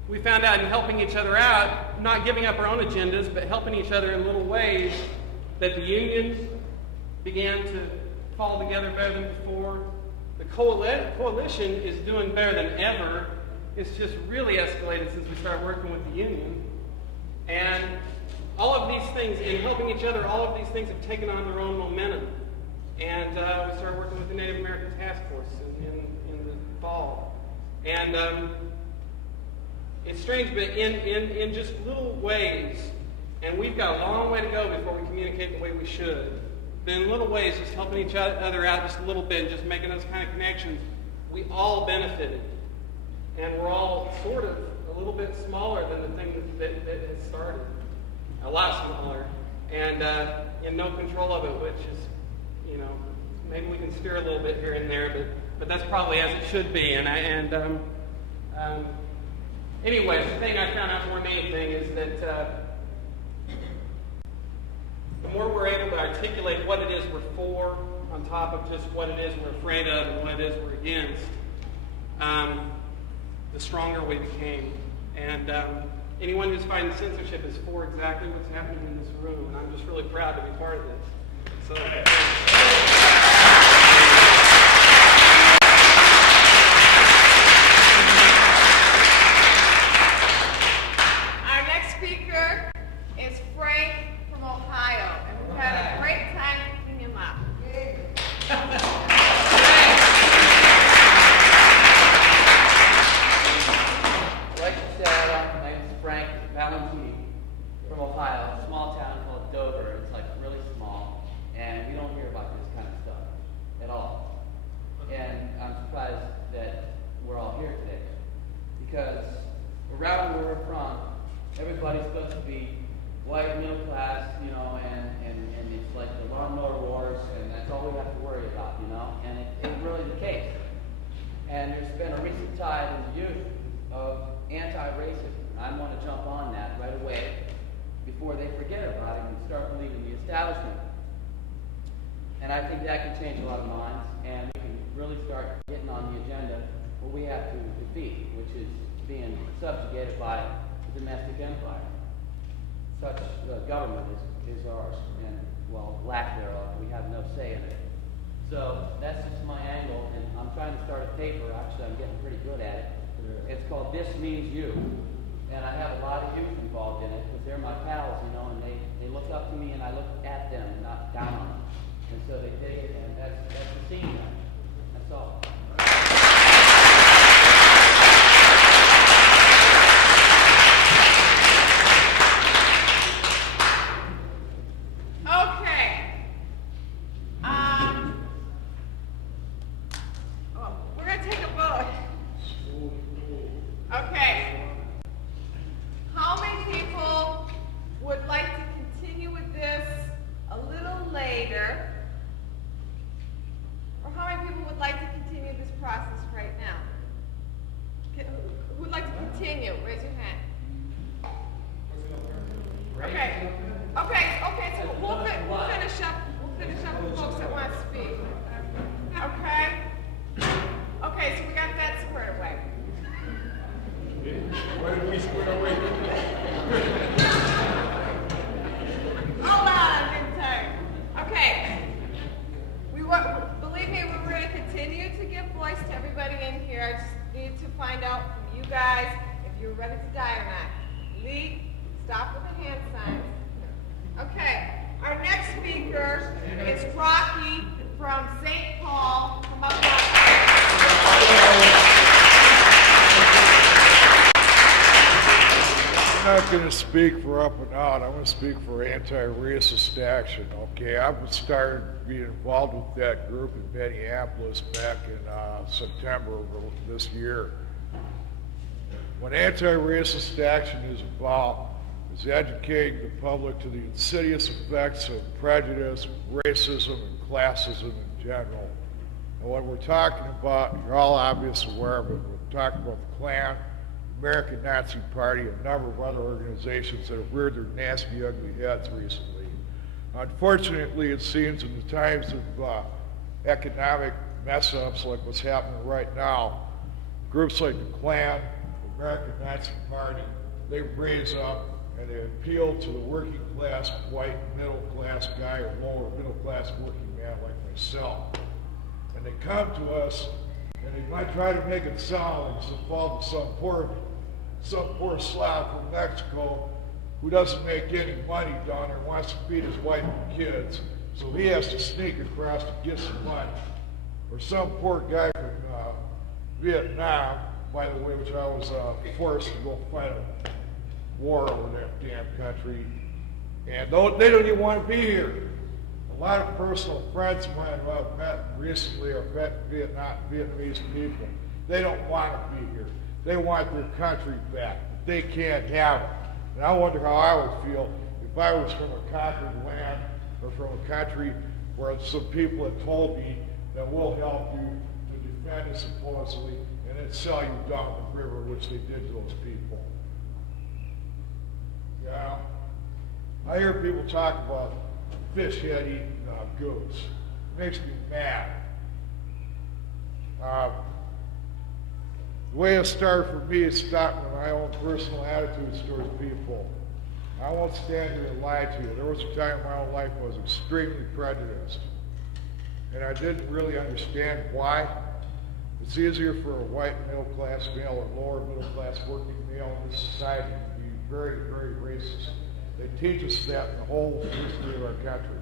we found out in helping each other out, not giving up our own agendas, but helping each other in little ways, that the unions began to fall together better than before. The coalition is doing better than ever. It's just really escalated since we started working with the union. And all of these things, in helping each other, all of these things have taken on their own momentum. And we started working with the Native American Task Force in the fall. And it's strange, but in just little ways, and we've got a long way to go before we communicate the way we should, but in little ways, just helping each other out just a little bit, and just making those kind of connections, we all benefited. And we're all sort of a little bit smaller than the thing that has started. A lot smaller. And in no control of it, which is, you know, maybe we can steer a little bit here and there, but that's probably as it should be. Anyways, the thing I found out more than anything is that the more we're able to articulate what it is we're for, on top of just what it is we're afraid of and what it is we're against, the stronger we became. And anyone who's fighting censorship is for exactly what's happening in this room, and I'm just really proud to be part of this. So. Our next speaker is Frank from Ohio, and we've had a great time picking him up. Like you said, my name is Frank Valentini from Ohio, a small town called Dover. It's like really small, and we don't hear about this kind of stuff at all. And I'm surprised that we're all here today, because around where we're from, everybody's supposed to be white, middle class, you know, and it's like the lawnmower wars, and that's all we have to worry about, you know, and it's really the case. And there's been a recent tide in the youth of anti-racism. I want to jump on that right away before they forget about it and start believing the establishment. And I think that can change a lot of minds, and we can really start getting on the agenda what we have to defeat, which is being subjugated by the domestic empire. Such government is ours, and, well, lack thereof. We have no say in it. So that's just my angle, and I'm trying to start a paper. Actually, I'm getting pretty good at it. It's called This Means You, and I have a lot of youth involved in it because they're my pals, you know, and they look up to me, and I look at them, not down on them. And so they take it, and that's the scene. That's all. We're going to take a vote. Okay. How many people would like to continue with this a little later? Or how many people would like to continue this process right now? Who would like to continue? Raise your hand. Okay. So we'll finish up with folks that want to speak. Okay, so we got that squared away. Where did we square away? Hold on, I'm getting tired. Okay. Believe me, we're going to continue to give voice to everybody in here. I just need to find out from you guys if you're ready to die or not. Lee, stop with the hand signs. Okay. Our next speaker is Rocky from St. Paul. Come up, I'm not going to speak for Up and Out. I'm going to speak for anti-racist action. Okay, I started being involved with that group in Minneapolis back in September of this year. What anti-racist action is about is educating the public to the insidious effects of prejudice, racism, and classism in general. And what we're talking about, you're all obviously aware of it, we're talking about the Klan, American Nazi Party, and a number of other organizations that have reared their nasty, ugly heads recently. Unfortunately, it seems in the times of economic mess-ups like what's happening right now, groups like the Klan, the American Nazi Party, they raise up and they appeal to the working class, white, middle class guy or lower middle class working man like myself. And they come to us and they might try to make it sound like it's the fault of some poor Slav from Mexico who doesn't make any money down there and wants to feed his wife and kids. So he has to sneak across to get some money. Or some poor guy from Vietnam, by the way, which I was forced to go fight a war over that damn country. And they don't even want to be here. A lot of personal friends of mine who I've met recently are Vietnamese people. They don't want to be here. They want their country back. They can't have it. And I wonder how I would feel if I was from a conquered land or from a country where some people had told me that we'll help you to defend us supposedly and then sell you down the river, which they did to those people. Yeah. I hear people talk about fish head eating goats. It makes me mad. The way it started for me is starting with my own personal attitudes towards people. I won't stand here and lie to you. There was a time in my own life I was extremely prejudiced. And I didn't really understand why. It's easier for a white middle-class male or lower middle-class working male in this society to be very, very racist. They teach us that in the whole history of our country.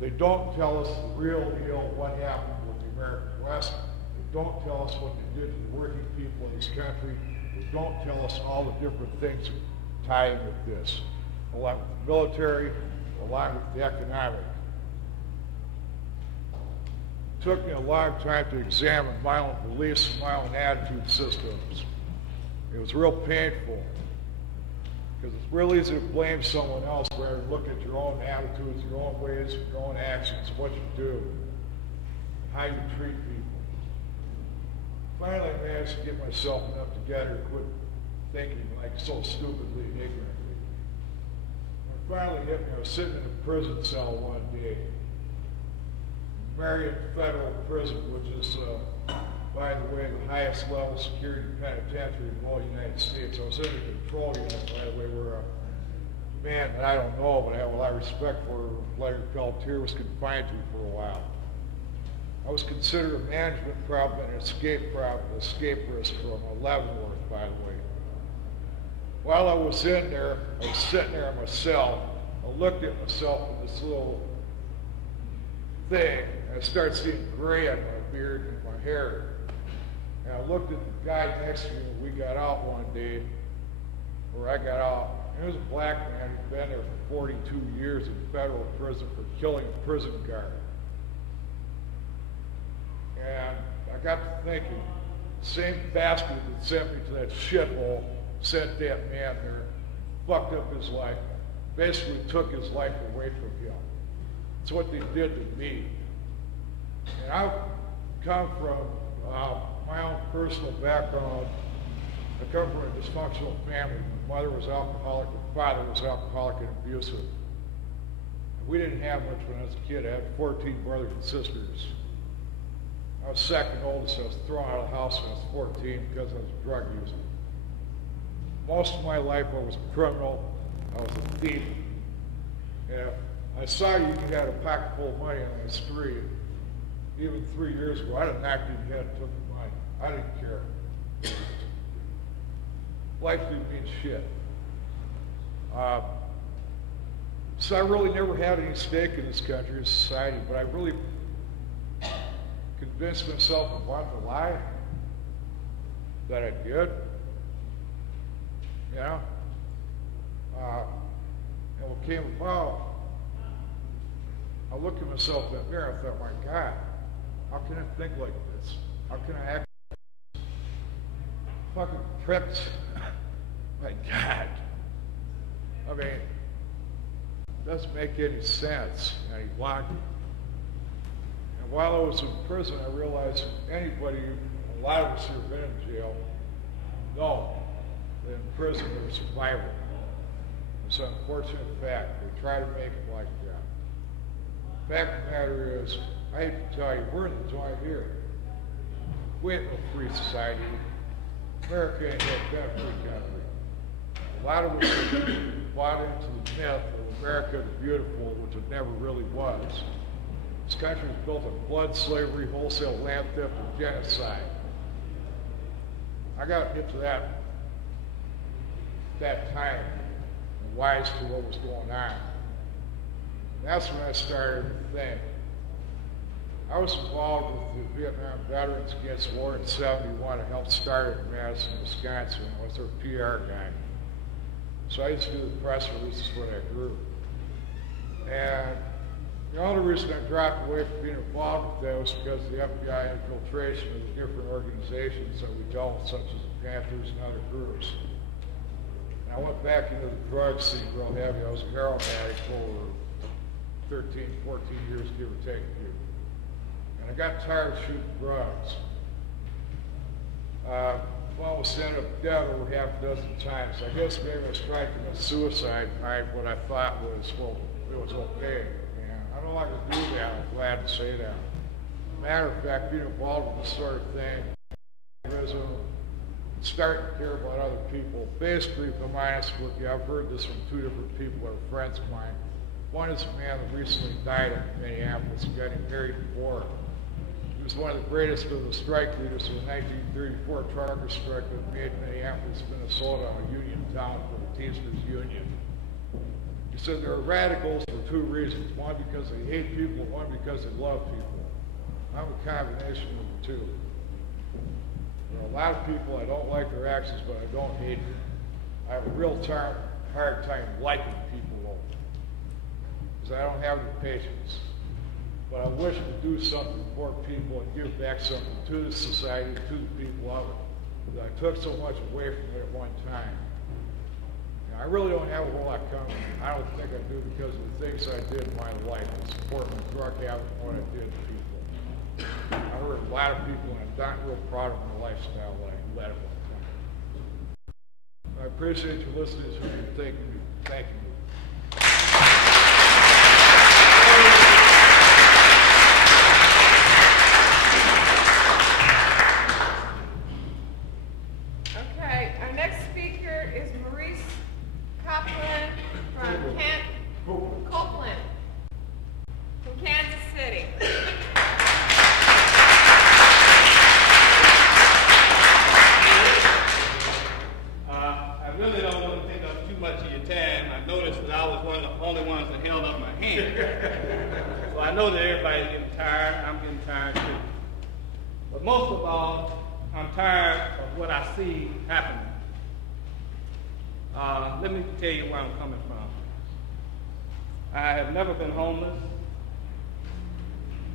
They don't tell us the real deal, what happened with the American West. They don't tell us what they did to the working people in this country. They don't tell us all the different things that tie in with this, along with the military, along with the economic. It took me a long time to examine my own beliefs and my own attitude systems. It was real painful. Because it's real easy to blame someone else rather than look at your own attitudes, your own ways, your own actions, what you do, how you treat people. Finally, I managed to get myself enough together to quit thinking like so stupidly and ignorantly. When it finally hit me, I was sitting in a prison cell one day, Marion Federal Prison, which is, by the way, the highest level security penitentiary in the whole United States. I was in the control unit, by the way, where a man that I don't know, but I have a lot of respect for, Larry Peltier, was confined to for a while. I was considered a management problem and an escape risk from Leavenworth, by the way. While I was in there, I was sitting there in my cell. I looked at myself in this little thing, and I started seeing gray on my beard and my hair. And I looked at the guy next to me when we got out one day, where I got out. And it was a black man who'd been there for 42 years in federal prison for killing a prison guard. And I got to thinking, the same bastard that sent me to that shithole sent that man there, fucked up his life, basically took his life away from him. That's what they did to me. And I've come from my own personal background. I come from a dysfunctional family. My mother was alcoholic, my father was alcoholic and abusive. And we didn't have much when I was a kid. I had 14 brothers and sisters. I was second oldest. I was thrown out of the house when I was 14 because I was a drug user. Most of my life I was a criminal. I was a thief. And if I saw you had a pocket full of money on the street, even 3 years ago, I'd have knocked you in the head and took the money. I didn't care. Life didn't mean shit. So I really never had any stake in this country or society, but I really convinced myself I wanted to lie, that I did. You know? And what came about, I looked at myself in the mirror and thought, my God, how can I think like this? How can I act like this? Fucking pricks. My God. I mean, it doesn't make any sense, any logic. And while I was in prison, I realized that anybody, a lot of us who have been in jail, know that in prison there's survival. It's an unfortunate fact. They try to make it like that. The fact of the matter is, I hate to tell you, we're in the joint here. We ain't no free society. America ain't yet been a free country. A lot of us bought into the myth of America the Beautiful, which it never really was. This country was built on blood, slavery, wholesale land theft, and genocide. I got into that time, and wise to what was going on. That's when I started to think. I was involved with the Vietnam Veterans Against War in '71. I helped start it in Madison, Wisconsin. I was their PR guy. So I used to do the press releases for that group. And the only reason I dropped away from being involved with that was because of the FBI infiltration of the different organizations that we dealt with, such as the Panthers and other groups. And I went back into the drug scene real heavy. I was a heroin addict for over 13, 14 years, give or take a few. And I got tired of shooting drugs. Almost ended up dead over half a dozen times. I guess maybe I was trying to commit suicide by what I thought was, well, it was okay. And I don't like to do that. I'm glad to say that. Matter of fact, being involved with this sort of thing, starting to care about other people. Basically, if I'm honest with you, I've heard this from two different people that are friends of mine. One is a man that recently died in Minneapolis and got married before. He was one of the greatest of the strike leaders of the 1934 trucker strike that made Minneapolis, Minnesota a union town for the Teamsters Union. He said there are radicals for two reasons. One, because they hate people, one, because they love people. I'm a combination of the two. There are a lot of people, I don't like their actions, but I don't hate them. I have a real hard time liking people, though, because I don't have any patience. But I wish to do something for people and give back something to the society, to the people of it. Because I took so much away from it at one time. And I really don't have a whole lot coming. I don't think I do because of the things I did in my life and support my drug habit and what I did to people. I hurt a lot of people, and I'm not real proud of my lifestyle that I led at one time. I appreciate you listening to me and thanking me. Thank you. Okay, our next speaker is Maurice Copeland from Copeland, from Kansas City. I really don't want to take up too much of your time. I noticed that I was one of the only ones that held up my hand. So I know that everybody's getting tired. I'm getting tired too. But most of all, I'm tired of what I see happening. Let me tell you where I'm coming from. I have never been homeless.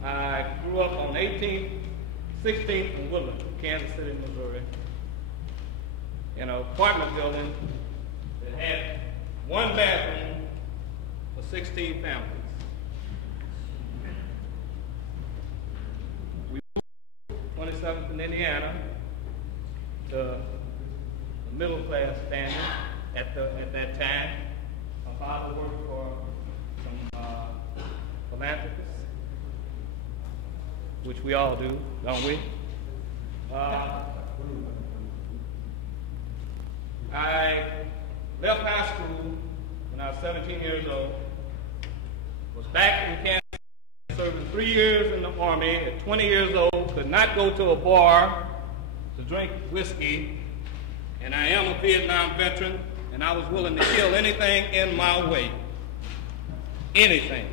I grew up on 16th and Woodland, Kansas City, Missouri, in an apartment building that had one bathroom for 16 families. We moved 27th in Indiana to the middle class standard at that time. My father worked for some philanthropists, which we all do, don't we? I left high school when I was 17 years old, was back in Kansas, serving 3 years in the Army. At 20 years old, could not go to a bar to drink whiskey, and I am a Vietnam veteran, and I was willing to kill anything in my way. Anything.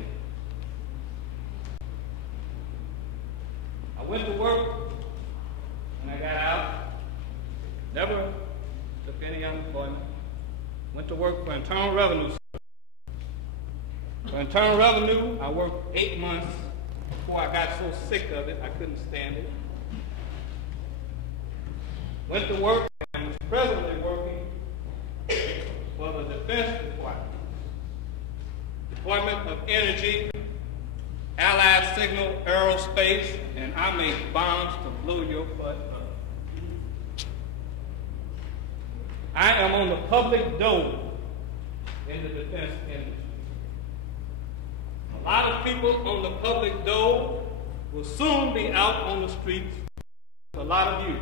I went to work, and I got out. Never took any unemployment. Went to work for Internal Revenue Service. For Internal Revenue, I worked 8 months before I got so sick of it, I couldn't stand it. Went to work and was presently working for the Defense Department. Department of Energy, Allied Signal Aerospace, and I make bombs to blow your butt up. I am on the public dole in the defense industry. A lot of people on the public dole will soon be out on the streets. A lot of you.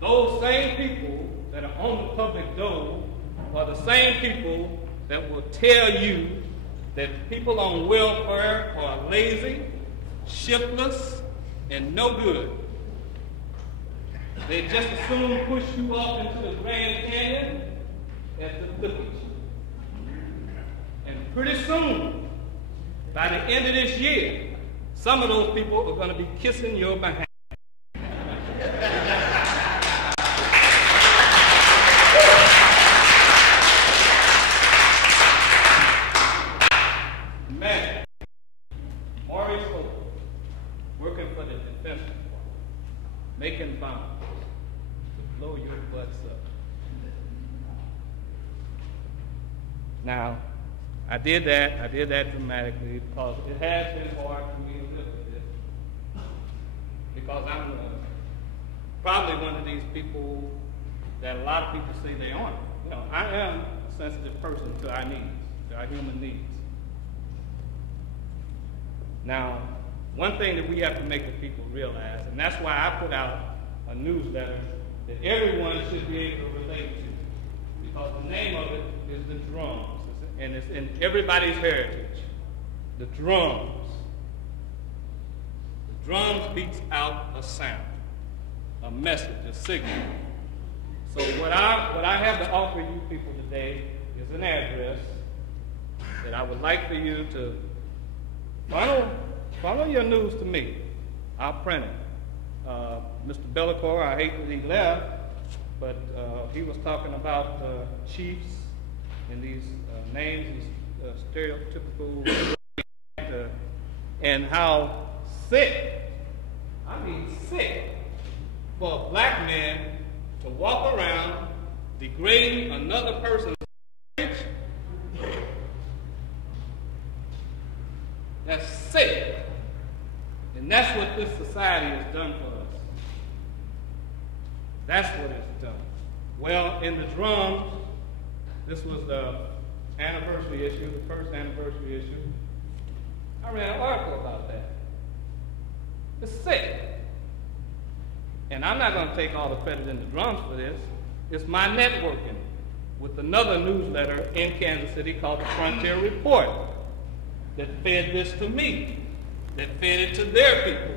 Those same people that are on the public dole are the same people that will tell you that people on welfare are lazy, shiftless, and no good. They just as soon push you off into the Grand Canyon as to look at you and pretty soon, by the end of this year, some of those people are going to be kissing your behind. Man, Maurice Hope, working for the Defense Department, making bombs to blow your butts up. Now, I did that dramatically because it has been hard for me to live with this. Because I'm probably one of these people that a lot of people say they aren't. You know, I am a sensitive person to our needs, to our human needs. Now, one thing that we have to make the people realize, and that's why I put out a newsletter that everyone should be able to relate to, because the name of it is the drums, and it's in everybody's heritage. The drums. The drums beats out a sound, a message, a signal. So what I have to offer you people today is an address that I would like for you to follow your news to me. I'll print it. Mr. Bellicor, I hate that he left, but he was talking about chiefs and these names, these stereotypical, and how sick, I mean sick, for a black man to walk around degrading another person's image. That's sick. And that's what this society has done for us. That's what it's done. Well, in the drums, this was the anniversary issue, the first anniversary issue. I read an article about that. It's sick. And I'm not going to take all the credit in the drums for this. It's my networking with another newsletter in Kansas City called the Frontier Report that fed this to me, that fed it to their people,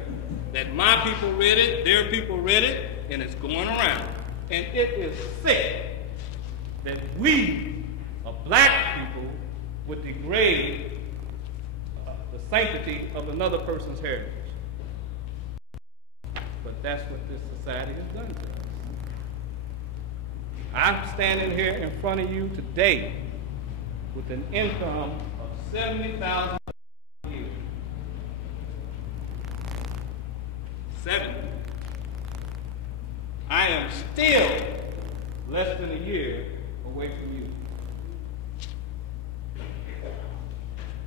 that my people read it, their people read it, and it's going around. And it is sick that we, black people, would degrade the sanctity of another person's heritage. But that's what this society has done to us. I'm standing here in front of you today with an income of $70,000 a year. 70. I am still less than a year away from you.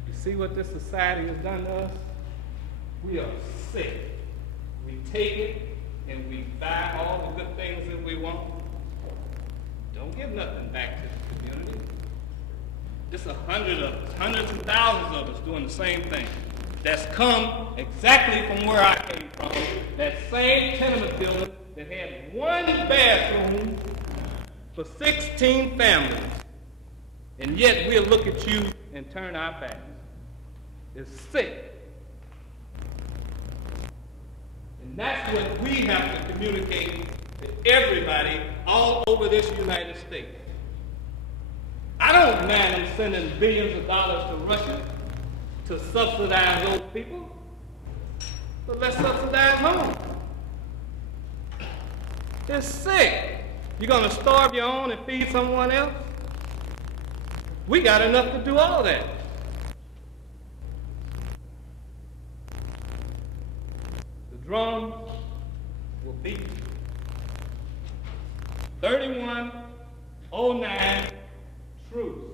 You see what this society has done to us? We are sick. We take it and we buy all the good things that we want. Don't give nothing back to the community. Just 100 of us, hundreds and thousands of us doing the same thing. That's come exactly from where I came from. That same tenement building that had one bathroom for 16 families. And yet we'll look at you and turn our backs. It's sick. And that's what we have to communicate to everybody all over this United States. I don't mind them sending billions of dollars to Russia to subsidize those people, but let's subsidize home. It's sick. You're going to starve your own and feed someone else? We got enough to do all that. The drums will beat you. 3109 truth.